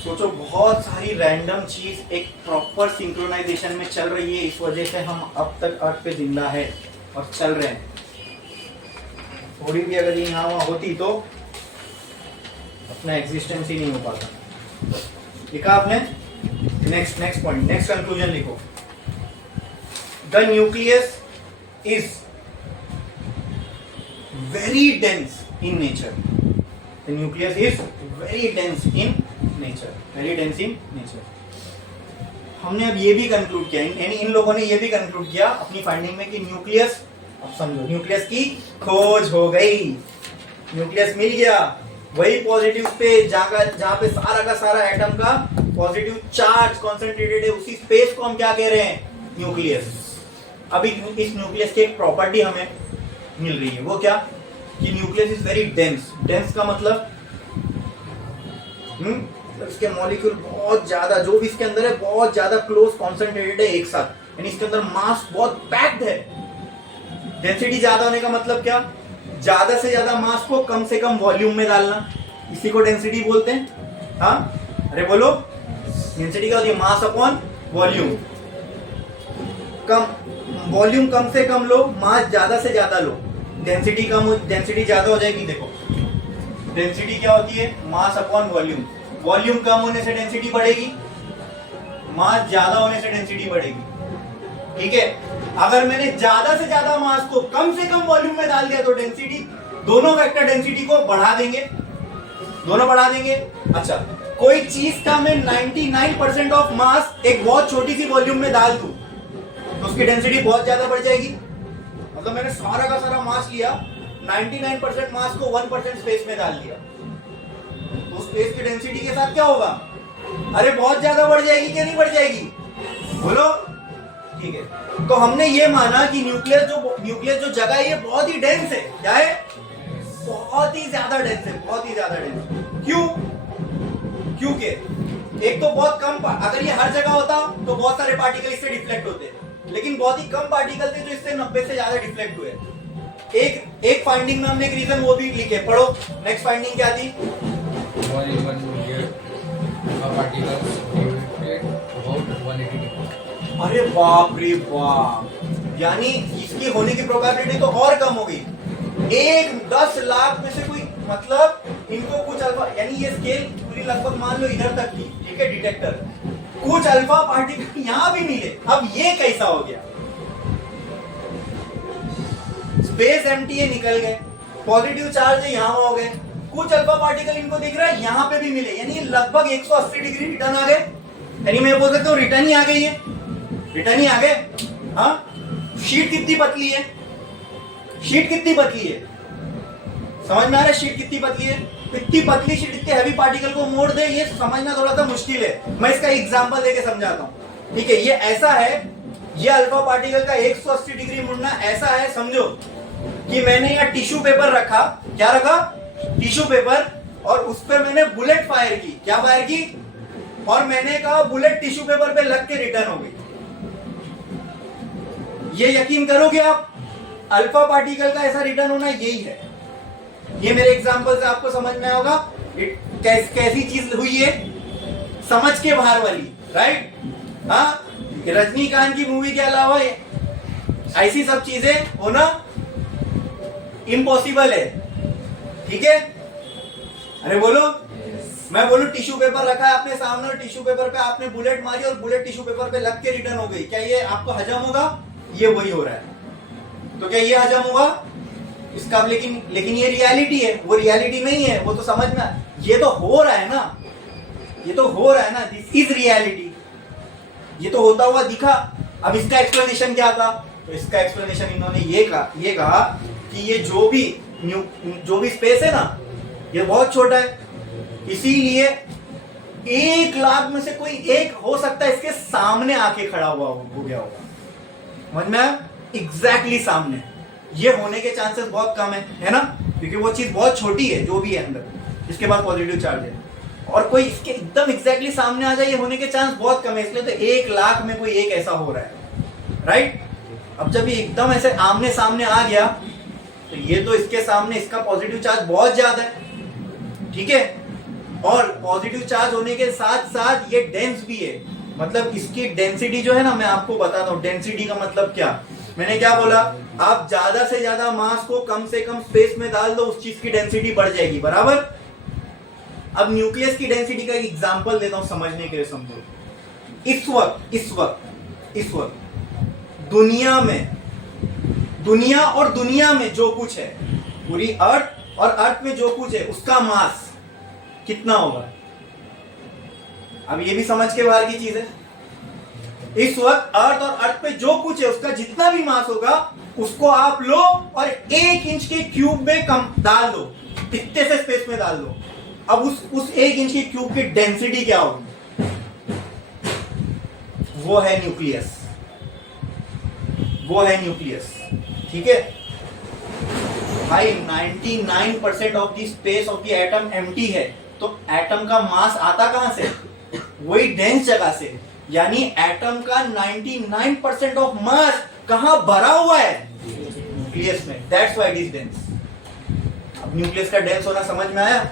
सोचो बहुत सारी रैंडम चीज एक प्रॉपर सिंक्रोनाइजेशन में चल रही है, इस वजह से हम अब तक अर्थ पे जिंदा है और चल रहे हैं। थोड़ी भी अगर ये यहाँ वहाँ होती तो अपना एग्जिस्टेंस ही नहीं हो पाता। लिखा आपने, नेक्स्ट पॉइंट, नेक्स्ट कंक्लूजन लिखो। The nucleus is very dense in nature. The nucleus is very dense in nature, very dense in nature. हमने अब ये भी कंक्लूड किया, यानी इन लोगों ने ये भी कंक्लूड किया अपनी फाइंडिंग में कि न्यूक्लियस, अब समझो न्यूक्लियस की खोज हो गई, न्यूक्लियस मिल गया, वही पॉजिटिव पे जहां पे सारा का सारा एटम का पॉजिटिव चार्ज कॉन्सेंट्रेटेड है, उसी स्पेस को हम क्या कह रहे हैं, न्यूक्लियस। अभी इस न्यूक्लियस की एक प्रॉपर्टी हमें मिल रही है, वो क्या, कि nucleus is very dense. Dense का मतलब इसके मॉलिक्यूल बहुत ज्यादा, जो भी इसके अंदर है बहुत ज्यादा क्लोज कॉन्सेंट्रेटेड है एक साथ, यानी इसके अंदर मास बहुत पैक्ड है। डेंसिटी ज्यादा होने का मतलब क्या, ज्यादा से ज्यादा मास को कम से कम वॉल्यूम में डालना, इसी को डेंसिटी बोलते हैं। हाँ अरे बोलो, डेंसिटी क्या होती है, मास अपॉन वॉल्यूम। वॉल्यूम कम से कम लो, मास ज्यादा से ज्यादा लो, डेंसिटी डेंसिटी ज्यादा हो जाएगी। देखो डेंसिटी क्या होती है, मास अपॉन वॉल्यूम। वॉल्यूम कम होने से डेंसिटी बढ़ेगी, मास ज्यादा होने से डेंसिटी बढ़ेगी, ठीक है। अगर मैंने ज्यादा से ज्यादा मास को कम से कम वॉल्यूम में डाल दिया तो डेंसिटी, दोनों वेक्टर डेंसिटी को बढ़ा देंगे, दोनों बढ़ा देंगे। अच्छा, कोई चीज का मैं 99% ऑफ मास एक बहुत छोटी सी वॉल्यूम में डाल दूं तो उसकी डेंसिटी बहुत ज्यादा बढ़ जाएगी। मतलब मैंने सारा का सारा मास लिया, 99% मास को 1% स्पेस में डाल दिया, तो स्पेस की डेंसिटी के साथ क्या होगा, अरे बहुत ज्यादा बढ़ जाएगी क्या नहीं बढ़ जाएगी, बोलो, ठीक है। तो हमने ये माना कि न्यूक्लियस जो जगह है ये बहुत ही डेंस है। क्या है, बहुत ही ज्यादा डेंस है, बहुत ही ज्यादा डेंस। क्यों, क्योंकि एक तो बहुत कम, अगर ये हर जगह होता तो बहुत सारे पार्टिकल इससे डिफ्लेक्ट होते, लेकिन बहुत ही कम पार्टिकल थे जो इससे 90 से ज्यादा डिफ्लेक्ट हुए। एक फाइंडिंग में हमने एक रीजन वो भी लिखे, पढ़ो। नेक्स्ट फाइंडिंग क्या थी, अरे बाप रे बाप, यानी इसकी होने की प्रोबेबिलिटी तो और कम हो गई। 1/10 लाख में से कोई, मतलब इनको कुछ अल्फा, यानी ये स्केल पूरी लगभग मान लो इधर तक थी, ठीक है, डिटेक्टर, कुछ अल्फा पार्टिकल यहां भी मिले। अब ये कैसा हो गया, स्पेस एम्प्टी है, निकल गए, पॉजिटिव चार्ज है यहां हो गए, कुछ अल्फा पार्टिकल इनको दिख रहा है यहां पे भी मिले, यानी लगभग 180 डिग्री रिटर्न आ गए। यानी मैं बोल सकता हूं रिटर्न ही आ गई है, रिटर्न ही आ गए। हाँ, शीट कितनी पतली है, शीट कितनी पतली है, समझ में आ रहा है, शीट कितनी पतली है। इतनी पतली शीट इतने हैवी पार्टिकल को मोड़ दे, ये समझना थोड़ा सा मुश्किल है। मैं इसका एग्जांपल देके समझाता हूं, ठीक है। ये ऐसा है, ये अल्फा पार्टिकल का 180 डिग्री मुड़ना ऐसा है, समझो कि मैंने यहाँ टिश्यू पेपर रखा, क्या रखा, टिश्यू पेपर, और उस पर मैंने बुलेट फायर की, क्या फायर की, और मैंने कहा बुलेट टिश्यू पेपर पे लग के रिटर्न हो गई। ये यकीन करोगे आप, अल्फा पार्टिकल का ऐसा रिटर्न होना यही है। ये मेरे एग्जांपल से आपको समझ में होगा कैसी चीज हुई है, समझ के बाहर वाली, राइट। हाँ, रजनीकांत की मूवी के अलावा ऐसी सब चीजें होना इम्पॉसिबल है। ठीक है, अरे बोलो। मैं बोलूं टिश्यू पेपर रखा है आपने सामने और टिश्यू पेपर पे आपने बुलेट मारी और बुलेट टिश्यू पेपर पे लग के रिटर्न हो गई, क्या ये आपको हजम होगा? ये वही हो रहा है, तो क्या ये हजम होगा इसका? लेकिन ये रियलिटी है, वो रियलिटी नहीं है, वो तो समझ में, ये तो हो रहा है ना, ये तो हो रहा है ना, दिस इज रियलिटी, ये तो होता हुआ दिखा। अब इसका एक्सप्लेनेशन क्या था? तो इसका एक्सप्लेनेशन इन्होंने ये कहा कि ये जो भी स्पेस है ना, ये बहुत छोटा है, इसीलिए 1,00,000 में से कोई एक हो सकता है इसके सामने आके खड़ा हो गया होगा। समझ में आया? एग्जैक्टली सामने, ये होने के चांसेस बहुत कम है ना, क्योंकि वो चीज बहुत छोटी है जो भी है अंदर, इसके बाद पॉजिटिव चार्ज है, और कोई इसके एकदम एग्जैक्टली सामने आ जाए, ये होने के चांस बहुत कम है, इसलिए तो 1,00,000 में कोई एक ऐसा हो रहा है, राइट। अब जब ये एकदम ऐसे आमने सामने आ गया, तो ये तो इसके सामने इसका पॉजिटिव चार्ज बहुत ज्यादा है, ठीक है, और पॉजिटिव चार्ज होने के साथ साथ ये डेंस भी है, मतलब इसकी डेंसिटी जो है ना, मैं आपको बताता हूं डेंसिटी का मतलब क्या। मैंने क्या बोला? आप ज्यादा से ज्यादा मास को कम से कम स्पेस में डाल दो, उस चीज की डेंसिटी बढ़ जाएगी, बराबर। अब न्यूक्लियस की डेंसिटी का एक एग्जांपल देता हूं समझने के लिए, समझो। इस वक्त दुनिया में जो कुछ है, पूरी अर्थ और अर्थ में जो कुछ है, उसका मास कितना होगा? अब ये भी समझ के बाहर की चीज है। इस वक्त अर्थ और अर्थ पे जो कुछ है, उसका जितना भी मास होगा, उसको आप लो और 1 इंच के क्यूब में कम डाल दो, इतने से स्पेस में डाल दो। अब उस 1 इंच के क्यूब की डेंसिटी क्या होगी? वो है न्यूक्लियस, ठीक है भाई। 99% of the space of the atom empty है, तो एटम का मास आता कहां से? वही डेंस जगह से, यानी एटम का 99% ऑफ मास कहां भरा हुआ है? न्यूक्लियस में, that's why it is dense. अब न्यूक्लियस का डेंस होना समझ में आया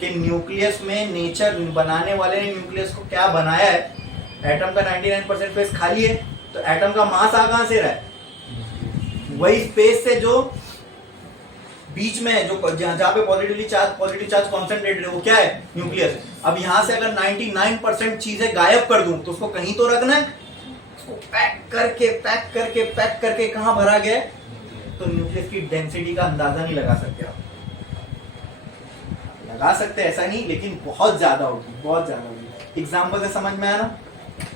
कि न्यूक्लियस में नेचर बनाने वाले ने न्यूक्लियस को क्या बनाया है। एटम का 99% स्पेस खाली है, तो एटम का मास आ कहां से रहा है? वही स्पेस से जो बीच में है, जो जहां पे पॉजिटिव चार्ज कॉन्सेंट्रेटेड है, वो क्या है? न्यूक्लियस। अब यहां से अगर 99% चीजें गायब कर दूं, तो उसको कहीं तो रखना है, उसको पैक करके कहां भरा गया है? तो न्यूक्लियस की डेंसिटी का अंदाजा नहीं लगा सकते आप। लगा सकते ऐसा नहीं, लेकिन बहुत ज्यादा होगी। एग्जाम्पल से समझ में आया ना?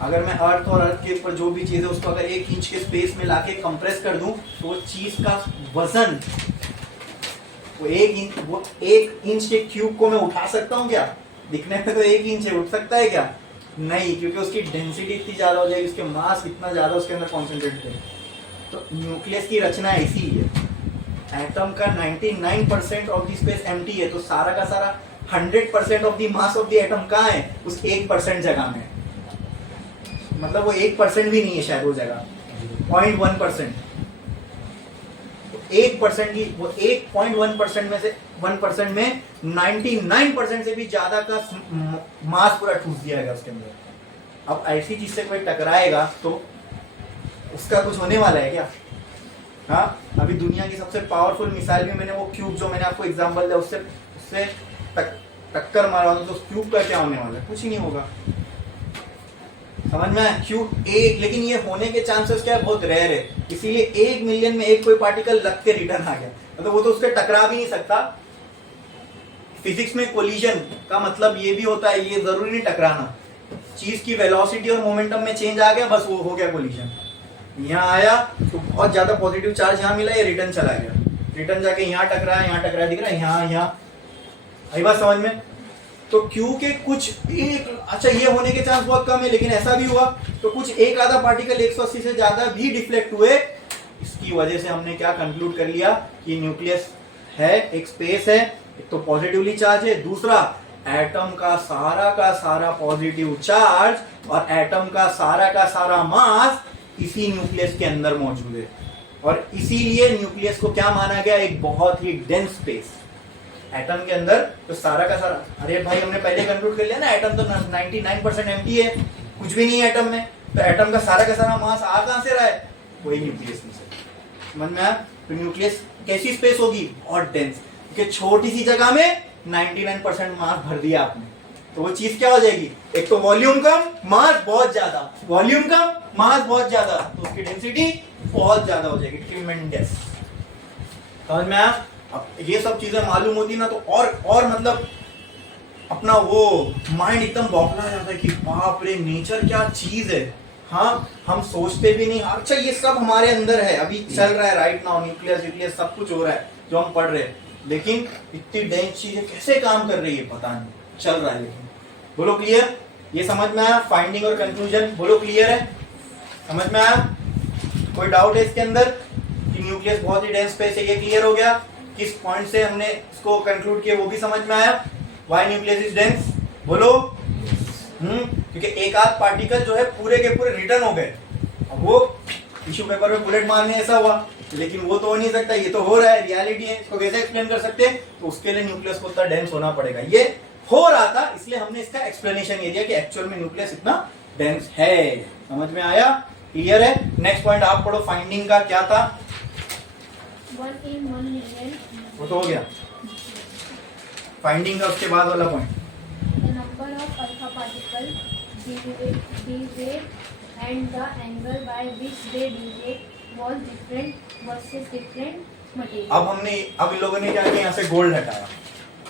अगर मैं अर्थ और अर्थ के ऊपर जो भी चीज है, उसको अगर 1 इंच के स्पेस में लाके कंप्रेस कर दूं, तो वो चीज का वजन, वो 1 इंच के क्यूब को मैं उठा सकता हूँ क्या? दिखने में तो 1 इंच है, उठ सकता है क्या? नहीं, क्योंकि उसकी डेंसिटी इतनी ज्यादा हो जाएगी, उसके मास इतना ज्यादा उसके अंदर कॉन्सेंट्रेटेड है। तो न्यूक्लियस की रचना ऐसी ही है। एटम का 99% ऑफ द स्पेस एम्प्टी है, तो सारा का सारा 100% of the mass of the atom कहाँ है? उस 1% जगह में। मतलब वो 1% भी नहीं है शायद, वो जगह 0.1%। 1% की, वो 1.1% में से 1% में 99% से भी ज्यादा का मास पूरा ठूस दिया गया उसके अंदर। अब ऐसी चीज से कोई टकराएगा तो उसका कुछ होने वाला है क्या? हाँ, अभी दुनिया की सबसे पावरफुल मिसाइल भी मैंने वो क्यूब जो मैंने आपको एग्जांपल दिया, उससे टक्कर मारा, तो उस क्यूब का क्या होने वाला है? कुछ ही नहीं होगा। समझ में आया? क्यूब एक, लेकिन ये होने के चांसेस क्या है? बहुत रेयर है, इसीलिए 1 मिलियन में एक कोई पार्टिकल लग के रिटर्न आ गया, मतलब वो तो उसके टकरा भी नहीं सकता। फिजिक्स में कोलिजन का मतलब ये भी होता है, ये जरूरी नहीं टकराना, चीज की वेलोसिटी और मोमेंटम में चेंज आ गया, बस वो हो गया कोलिजन। यहाँ आया तो बहुत ज्यादा पॉजिटिव चार्ज यहाँ मिला, ये रिटर्न चला गया, रिटर्न जाके यहाँ टकराया, दिख रहा है, यहाँ आई बात समझ में? तो क्यू के कुछ एक, अच्छा ये होने के चांस बहुत कम है, लेकिन ऐसा भी हुआ तो कुछ एक आधा पार्टिकल 180 से ज्यादा भी डिफ्लेक्ट हुए। इसकी वजह से हमने क्या कंक्लूड कर लिया कि न्यूक्लियस है, एक स्पेस है, एक तो पॉजिटिवली चार्ज है, दूसरा एटम का सारा पॉजिटिव चार्ज और एटम का सारा मास इसी न्यूक्लियस के अंदर मौजूद है, और इसीलिए न्यूक्लियस को क्या माना गया? एक बहुत ही डेंस स्पेस। एटम के अंदर तो सारा का सारा, अरे भाई हमने पहले कंक्लूड कर लिया ना, एटम तो 99% एम्प्टी है, कुछ भी नहीं है एटम में, तो एटम का सारा मास आ कहां से रहा है? वही न्यूक्लियस में से। समझ में आया? तो न्यूक्लियस कैसी स्पेस होगी? बहुत डेंस। कि छोटी सी जगह में 99% मास भर दिया आपने, तो वो चीज क्या हो जाएगी, एक तो वॉल्यूम कम मास बहुत ज्यादा, वॉल्यूम कम मास बहुत ज्यादा, तो उसकी डेंसिटी बहुत ज्यादा हो जाएगी, ट्रिमेंडस। समझ में आया? अब ये सब चीजें मालूम होती ना तो और मतलब अपना वो माइंड एकदम बौखला जाता है कि बाप रे नेचर क्या चीज है। हाँ, हम सोचते भी नहीं, अच्छा ये सब हमारे अंदर है, अभी चल रहा है राइट नाउ, न्यूक्लियस सब कुछ हो रहा है जो हम पढ़ रहे हैं, लेकिन इतनी डेंस चीजें कैसे काम कर रही है पता नहीं, चल रहा है लेकिन। बोलो क्लियर? ये समझ में आया? फाइंडिंग और कंक्लूजन बोलो क्लियर है? समझ में आया? कोई डाउट है इसके अंदर कि न्यूक्लियस बहुत ही डेंस स्पेस है? ये क्लियर हो गया? किस पॉइंट से हमने इसको कंक्लूड किया वो भी समझ में आया? Why nucleus is dense? बोलो। क्योंकि एक आध पार्टिकल जो है पूरे के पूरे रिटर्न हो गए, अब वो टिश्यू पेपर में बुलेट मारने ऐसा हुआ, लेकिन वो तो हो नहीं सकता, ये तो हो रहा है, रियलिटी है, इसको कैसे एक्सप्लेन कर सकते हैं? तो उसके लिए न्यूक्लियस को इतना डेंस होना पड़ेगा। ये हो रहा था इसलिए हमने इसका एक्सप्लेनेशन ये दिया कि एक्चुअल में न्यूक्लियस इतना डेंस है। समझ में आया? क्लियर है? नेक्स्ट पॉइंट आप पढ़ो, फाइंडिंग का क्या था? 1 in 1 million. वो तो हो गया फाइंडिंग का, उसके बाद वाला point The number of alpha particles deviate and the angle by which they deviate was different versus different material. अब इन लोगों ने क्या किया, यहाँ से गोल्ड हटाया,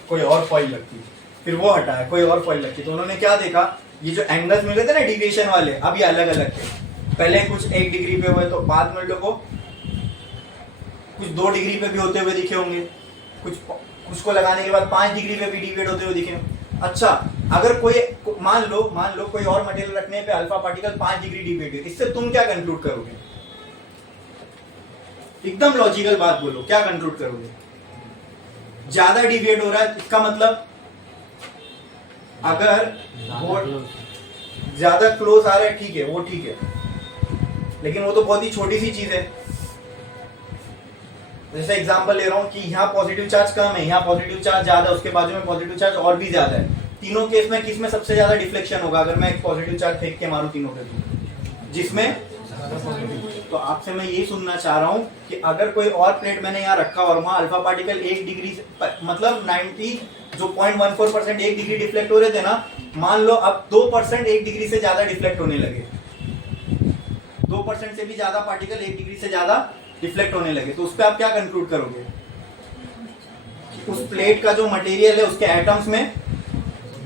कोई और फॉइल रखी, फिर वो हटाया, कोई और फॉइल रखी, तो उन्होंने क्या देखा, ये जो एंगल्स मिले थे ना डिविएशन वाले, अब ये अलग अलग थे। पहले कुछ 1 डिग्री पे हुए, तो बाद में लोगों कुछ 2 डिग्री पे भी होते हुए दिखे होंगे, कुछ को लगाने के बाद 5 डिग्री पे भी डिविएट होते हुए दिखे। अच्छा, अगर कोई मान लो कोई और मटेरियल रखने पे अल्फा पार्टिकल 5 डिग्री डिविएट है, इससे तुम क्या कंक्लूड करोगे? एकदम लॉजिकल बात बोलो, क्या कंक्लूड करोगे? ज्यादा डिविएट हो रहा है, इसका मतलब अगर वो ज्यादा क्लोज आ रहा है, ठीक है, वो ठीक है, लेकिन वो तो बहुत ही छोटी सी चीज है। जैसे एग्जांपल ले रहा हूं कि यहाँ पॉजिटिव चार्ज कम है, यहाँ पॉजिटिव चार्ज ज्यादा है, उसके बाजू में पॉजिटिव चार्ज और भी ज्यादा है, तीनों केस में किस में सबसे ज्यादा डिफ्लेक्शन होगा? अगर मैं एक पॉजिटिव चार्ज फेंक के मारूं तीनों पे, जिसमें? तो आपसे मैं ये सुनना चाह रहा हूं कि अगर कोई और प्लेट मैंने यहाँ रखा और वहां अल्फा पार्टिकल 1 डिग्री से, मतलब 90 जो 0.14% 1 डिग्री डिफ्लेक्ट हो रहे थे ना, मान लो अब 2% 1 डिग्री से ज्यादा डिफ्लेक्ट होने लगे, 2% से भी ज्यादा पार्टिकल 1 डिग्री से ज्यादा डिफ्लेक्ट होने लगे, तो उस पर आप क्या कंक्लूड करोगे? उस प्लेट का जो मटेरियल है उसके एटम्स में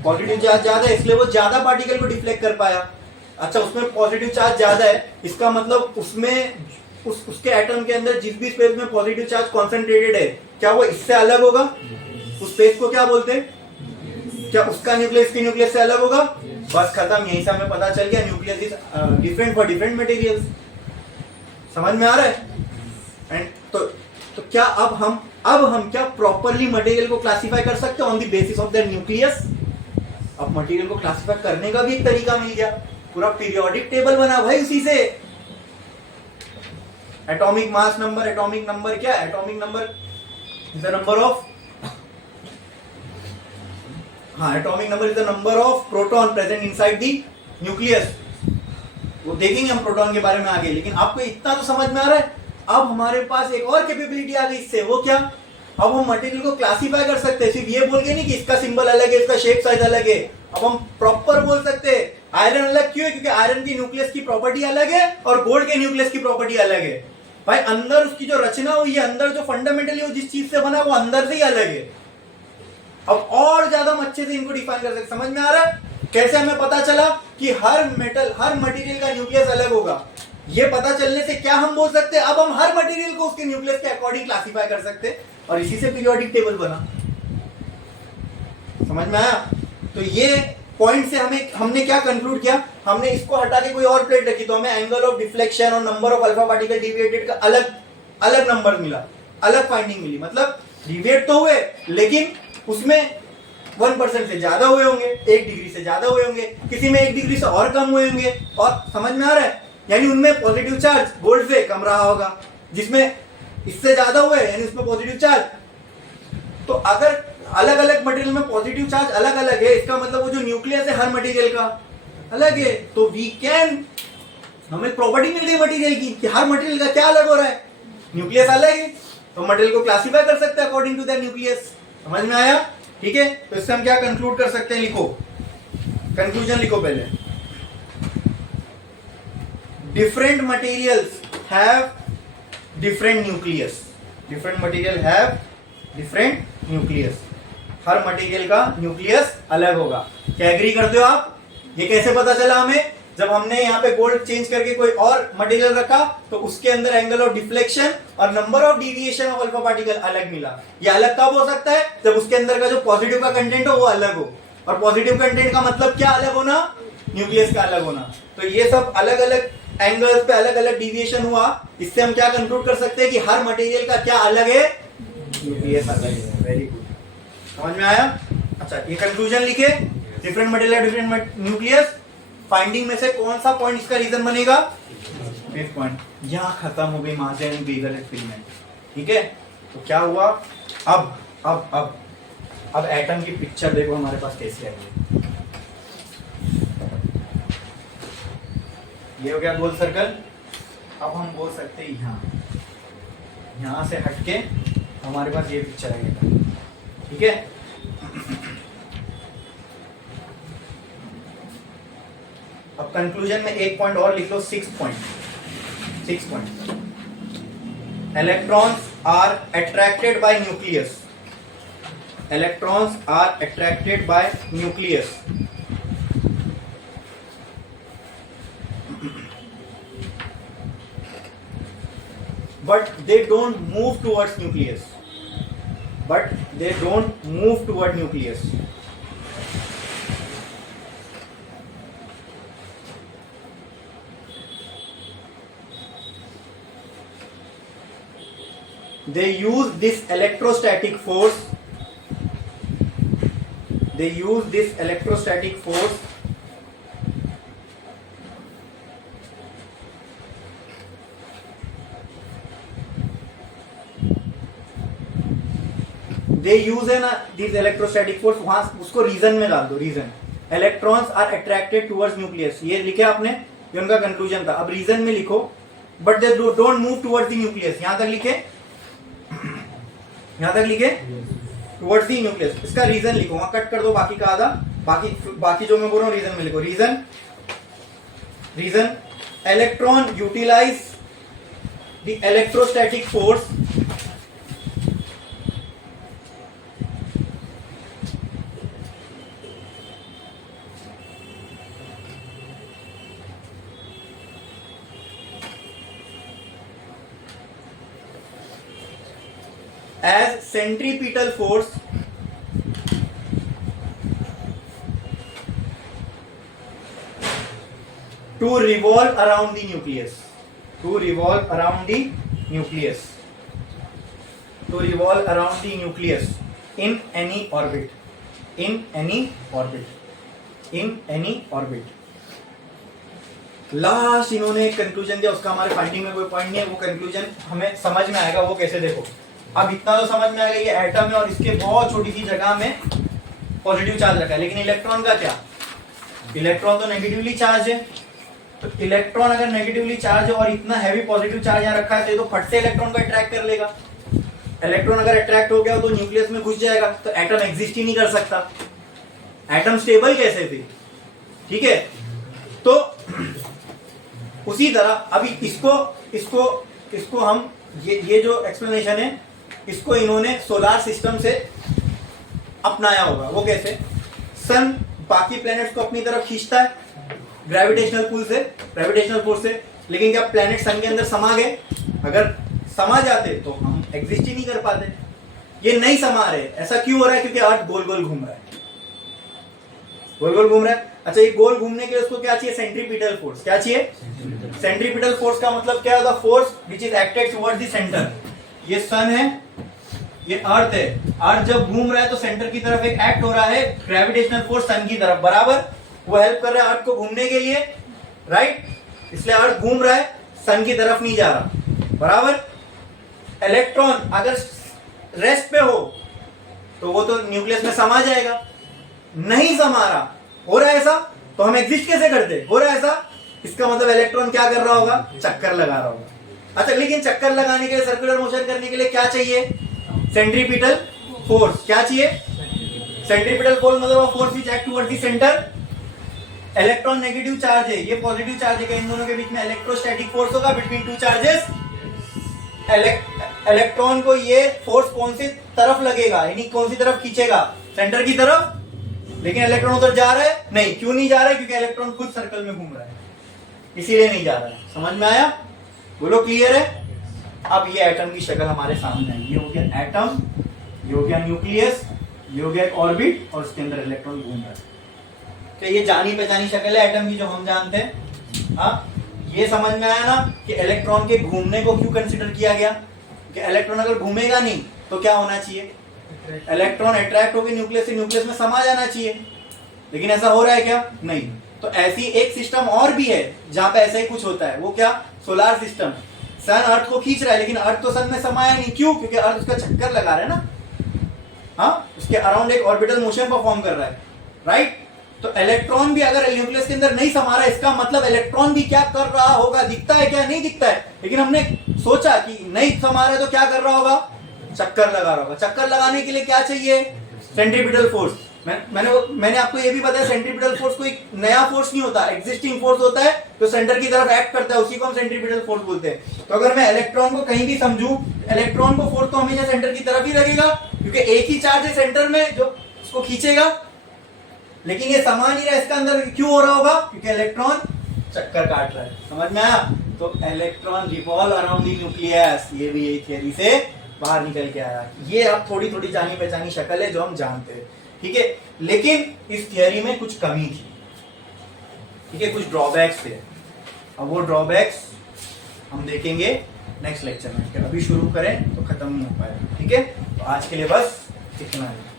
पॉजिटिव चार्ज ज्यादा है, इसलिए वो ज्यादा पार्टिकल को डिफ्लेक्ट कर पाया। अच्छा, उसमें पॉजिटिव चार्ज ज्यादा है, इसका मतलब उसमें उसके एटम के अंदर जिस भी स्पेस में पॉजिटिव चार्ज कॉन्सेंट्रेटेड है, क्या वो इससे अलग होगा? उस स्पेस को क्या बोलते हैं? क्या उसका न्यूक्लियस की न्यूक्लियस से अलग होगा? बस खत्म, यहीं से हमें पता चल गया nucleus is different for different materials. समझ में आ रहा है? एंड तो क्या अब हम क्या प्रॉपरली मटेरियल को क्लासिफाई कर सकते हैं on the basis of the nucleus? अब मटेरियल को क्लासिफाई करने का भी एक तरीका मिल गया, पूरा पीरियोडिक टेबल बना भाई उसी से। Atomic mass number, atomic number क्या है? Atomic number is the number of, हाँ, atomic number is the number of proton present inside the nucleus. वो देखेंगे हम प्रोटॉन के बारे में आगे, लेकिन आपको इतना तो समझ में आ रहा है, अब हमारे पास एक और कैपेबिलिटी आ गई इससे। वो क्या? अब हम मटेरियल को क्लासिफाई कर सकते हैं, सिर्फ ये बोल के नहीं कि इसका सिंबल अलग है, इसका शेप साइज अलग है। अब हम प्रॉपर बोल सकते हैं आयरन अलग क्यों है? क्योंकि आयरन की न्यूक्लियस की प्रॉपर्टी अलग है और गोल्ड के न्यूक्लियस की प्रॉपर्टी अलग है। भाई अंदर उसकी जो रचना हुई है, अंदर जो फंडामेंटली वो जिस चीज से बना है वो अंदर से ही अलग है। अब और ज्यादा हम अच्छे से इनको डिफाइन कर सकते। समझ में आ रहा है? कैसे हमें पता चला कि हर मटेरियल का न्यूक्लियस अलग होगा? ये पता चलने से क्या हम बोल सकते हैं, अब हम हर मटेरियल को उसके न्यूक्लियस के अकॉर्डिंग क्लासिफाई कर सकते हैं, और इसी से पीरियोडिक टेबल बना। समझ में आया? तो ये पॉइंट से हमने क्या कंक्लूड किया? हमने इसको हटा के कोई और प्लेट रखी तो हमें एंगल ऑफ डिफ्लेक्शन और number of alpha particle deviated का अलग नंबर मिला, अलग फाइंडिंग मिली। मतलब डिविएट तो हुए, लेकिन उसमें 1% से ज्यादा हुए होंगे, 1 डिग्री से ज्यादा हुए होंगे, किसी में 1 डिग्री से और कम हुए होंगे। और समझ में आ रहा है? यानी उनमें पॉजिटिव चार्ज गोल्ड से कम रहा होगा, जिसमें इससे ज्यादा हुए यानी उसमें पॉजिटिव चार्ज। तो अगर अलग अलग मटेरियल में पॉजिटिव चार्ज अलग अलग है, इसका मतलब वो जो न्यूक्लियस है हर मटेरियल का अलग है। तो हमें प्रॉपर्टी मिल गई मटेरियल की कि हर मटेरियल का क्या अलग हो रहा है, न्यूक्लियस अलग है। तो मटेरियल को क्लासीफाई कर सकते हैं अकॉर्डिंग टू द न्यूक्लियस। समझ में आया? ठीक है, तो इससे हम क्या कंक्लूड कर सकते हैं, लिखो, कंक्लूजन लिखो पहले। Different materials have different nucleus. Different material have different nucleus. Her material का न्यूक्लियस अलग होगा। क्या एग्री करते हो आप? ये कैसे पता चला हमें? जब हमने यहाँ पे गोल्ड चेंज करके कोई और मटेरियल रखा तो उसके अंदर एंगल ऑफ डिफ्लेक्शन और number of deviation of alpha particle अलग मिला। ये अलग कब हो सकता है? जब उसके अंदर का जो पॉजिटिव का कंटेंट हो वो अलग हो। और पॉजिटिव कंटेंट का मतलब क्या अलग होना? न्यूक्लियस का अलग होना। तो ये सब अलग अलग एंगल्स पे अलग अलग डिविएशन हुआ। इससे हम क्या कंक्लूड कर सकते हैं कि हर मटेरियल का क्या अलग है? न्यूक्लियस अलग है। वेरी गुड, समझ में आया? अच्छा, ये कंक्लूजन लिखे, different material different nucleus. Finding में से कौन सा पॉइंट इसका रीजन बनेगा? Fifth point. यहां खत्म हो गई मार्जिन बीगर एक्सपेरिमेंट। ठीक है, तो क्या हुआ? अब एटम की पिक्चर देखो हमारे पास कैसी आई है। ये हो गया गोल सर्कल। अब हम बोल सकते हैं यहां से हटके हमारे पास ये पिक्चर आएगा। ठीक है, अब कंक्लूजन में एक पॉइंट और लिख लो, 6 point. Electrons are attracted by nucleus. Electrons are attracted by nucleus but they don't move towards nucleus. They use this electrostatic force. They use this electrostatic force। वहां उसको रीजन में डाल दो। Reason, electrons are attracted towards nucleus. ये लिखे आपने, ये उनका कंक्लूजन था। अब रीजन में लिखो, but they don't move towards the nucleus. यहां तक लिखे टुवर्ड्स द न्यूक्लियस। इसका रीजन लिखो, वहां कट कर दो बाकी का आधा। बाकी जो मैं बोल रहा हूं रीजन में लिखो। Reason electron utilize the electrostatic force as centripetal force to revolve around the nucleus in any orbit। Last इन्होंने एक कंक्लूजन दिया, उसका हमारे फाइंडिंग में कोई पॉइंट नहीं है। वो कंक्लूजन हमें समझ में आएगा, वो कैसे देखो। अब इतना तो समझ में आ गया, ये एटम है और इसके बहुत छोटी सी जगह में पॉजिटिव चार्ज रखा है। लेकिन इलेक्ट्रॉन का क्या? इलेक्ट्रॉन तो नेगेटिवली चार्ज है। तो इलेक्ट्रॉन अगर नेगेटिवली चार्ज है और इतना हैवी पॉजिटिव चार्ज यहाँ रखा है तो फट से इलेक्ट्रॉन को अट्रैक्ट कर लेगा। इलेक्ट्रॉन अगर अट्रैक्ट हो गया तो न्यूक्लियस में घुस जाएगा, तो एटम एग्जिस्ट ही नहीं कर सकता। एटम स्टेबल कैसे थी? ठीक है, तो उसी तरह अभी इसको हम ये जो एक्सप्लेनेशन है इसको इन्होंने सोलार सिस्टम से अपनाया होगा। वो कैसे? सन बाकी प्लैनेट्स को अपनी तरफ खींचता है ग्रेविटेशनल पुल से, ग्रेविटेशनल फोर्स से। लेकिन क्या प्लैनेट सन के अंदर समा गए? अगर समा जाते तो हम एग्जिस्ट ही नहीं कर पाते। ये नहीं समा रहे। ऐसा क्यों हो रहा है? क्योंकि अर्थ गोल गोल घूम रहा है, गोल गोल घूम रहा है। अच्छा, ये गोल घूमने के लिए उसको क्या चाहिए? Centripetal force. क्या चाहिए? सेंट्रीपिटल फोर्स का मतलब क्या होता है? Force which is acted towards the centre. ये सन है, ये अर्थ है। अर्थ जब घूम रहा है तो सेंटर की तरफ एक एक्ट हो रहा है ग्रेविटेशनल फोर्स सन की तरफ, बराबर। वो हेल्प कर रहा है अर्थ को घूमने के लिए, राइट? इसलिए अर्थ घूम रहा है, सन की तरफ नहीं जा रहा, बराबर। इलेक्ट्रॉन अगर रेस्ट पे हो तो वो तो न्यूक्लियस में समा जाएगा। नहीं समा रहा, हो रहा है ऐसा, तो हम एग्जिस्ट कैसे करते? हो रहा है ऐसा, इसका मतलब इलेक्ट्रॉन क्या कर रहा होगा? चक्कर लगा रहा होगा। अच्छा, लेकिन चक्कर लगाने के लिए, सर्कुलर मोशन करने के लिए क्या चाहिए? Centripetal force. क्या चाहिए? सेंट्रीपिटल फोर्स मतलब force which act towards the centre. Electron negative charge है, ये पॉजिटिव चार्ज है, इन दोनों के बीच में इलेक्ट्रोस्टैटिक फोर्स होगा बिटवीन टू चार्जेस। इलेक्ट्रॉन को ये फोर्स कौन सी तरफ लगेगा, यानी कौन सी तरफ खींचेगा? सेंटर की तरफ। लेकिन इलेक्ट्रॉन उधर जा रहा है? नहीं। क्यों नहीं जा रहा है? क्योंकि इलेक्ट्रॉन खुद सर्कल में घूम रहा है, इसीलिए नहीं जा रहा है। समझ में आया? बोलो क्लियर है? अब ये एटम की शक्ल हमारे सामने है। ये हो गया एटम, ये हो गया न्यूक्लियस, ये हो गया एक ऑर्बिट, और उसके अंदर इलेक्ट्रॉन घूम रहा है। तो ये जानी पहचानी शक्ल है एटम की जो हम जानते हैं। हाँ, ये समझ में आया ना कि इलेक्ट्रॉन के घूमने को क्यों कंसीडर किया गया? कि इलेक्ट्रॉन अगर घूमेगा नहीं तो क्या होना चाहिए? इलेक्ट्रॉन अट्रैक्ट होकर न्यूक्लियस से न्यूक्लियस में समा जाना चाहिए, लेकिन ऐसा हो रहा है क्या? नहीं। तो ऐसी एक सिस्टम और भी है जहां पे ऐसा ही कुछ होता है। वो क्या? Solar system. सन अर्थ को खींच रहा है, लेकिन अर्थ तो सन में समाया नहीं। क्यों? क्योंकि अर्थ उसका चक्कर लगा रहा है ना। हाँ, उसके अराउंड एक ऑर्बिटल मोशन परफॉर्म कर रहा है, राइट? तो इलेक्ट्रॉन भी अगर न्यूक्लियस के अंदर नहीं समा रहा है, इसका मतलब इलेक्ट्रॉन भी क्या कर रहा होगा? दिखता है क्या? नहीं दिखता है। लेकिन हमने सोचा कि नहीं समा रहा है तो क्या कर रहा होगा? चक्कर लगा रहा होगा। चक्कर लगाने के लिए क्या चाहिए? Centripetal force. मैंने आपको ये भी बताया, सेंट्रीपिटल फोर्स कोई नया फोर्स नहीं होता, एग्जिस्टिंग फोर्स होता है जो सेंटर की तरफ एक्ट करता है, उसी को हम सेंट्रीपिटल फोर्स बोलते हैं। तो अगर मैं इलेक्ट्रॉन को कहीं भी समझू, इलेक्ट्रॉन को फोर्स तो हमेशा सेंटर की तरफ ही लगेगा, क्योंकि एक ही चार्ज है सेंटर में जो उसको खींचेगा। लेकिन ये समा नहीं रहा, इसका अंदर क्यों हो रहा होगा? क्योंकि इलेक्ट्रॉन चक्कर काट रहा है। समझ में आया? तो electron revolve around the nucleus, ये भी यही थियरी से बाहर निकल के आया। ये अब थोड़ी थोड़ी जानी पहचानी शक्ल है जो हम जानते हैं, ठीक है। लेकिन इस थियरी में कुछ कमी थी, ठीक है, कुछ ड्रॉबैक्स थे। अब वो ड्रॉबैक्स हम देखेंगे नेक्स्ट लेक्चर में। अभी शुरू करें तो खत्म नहीं हो पाएगा, ठीक है। तो आज के लिए बस इतना ही।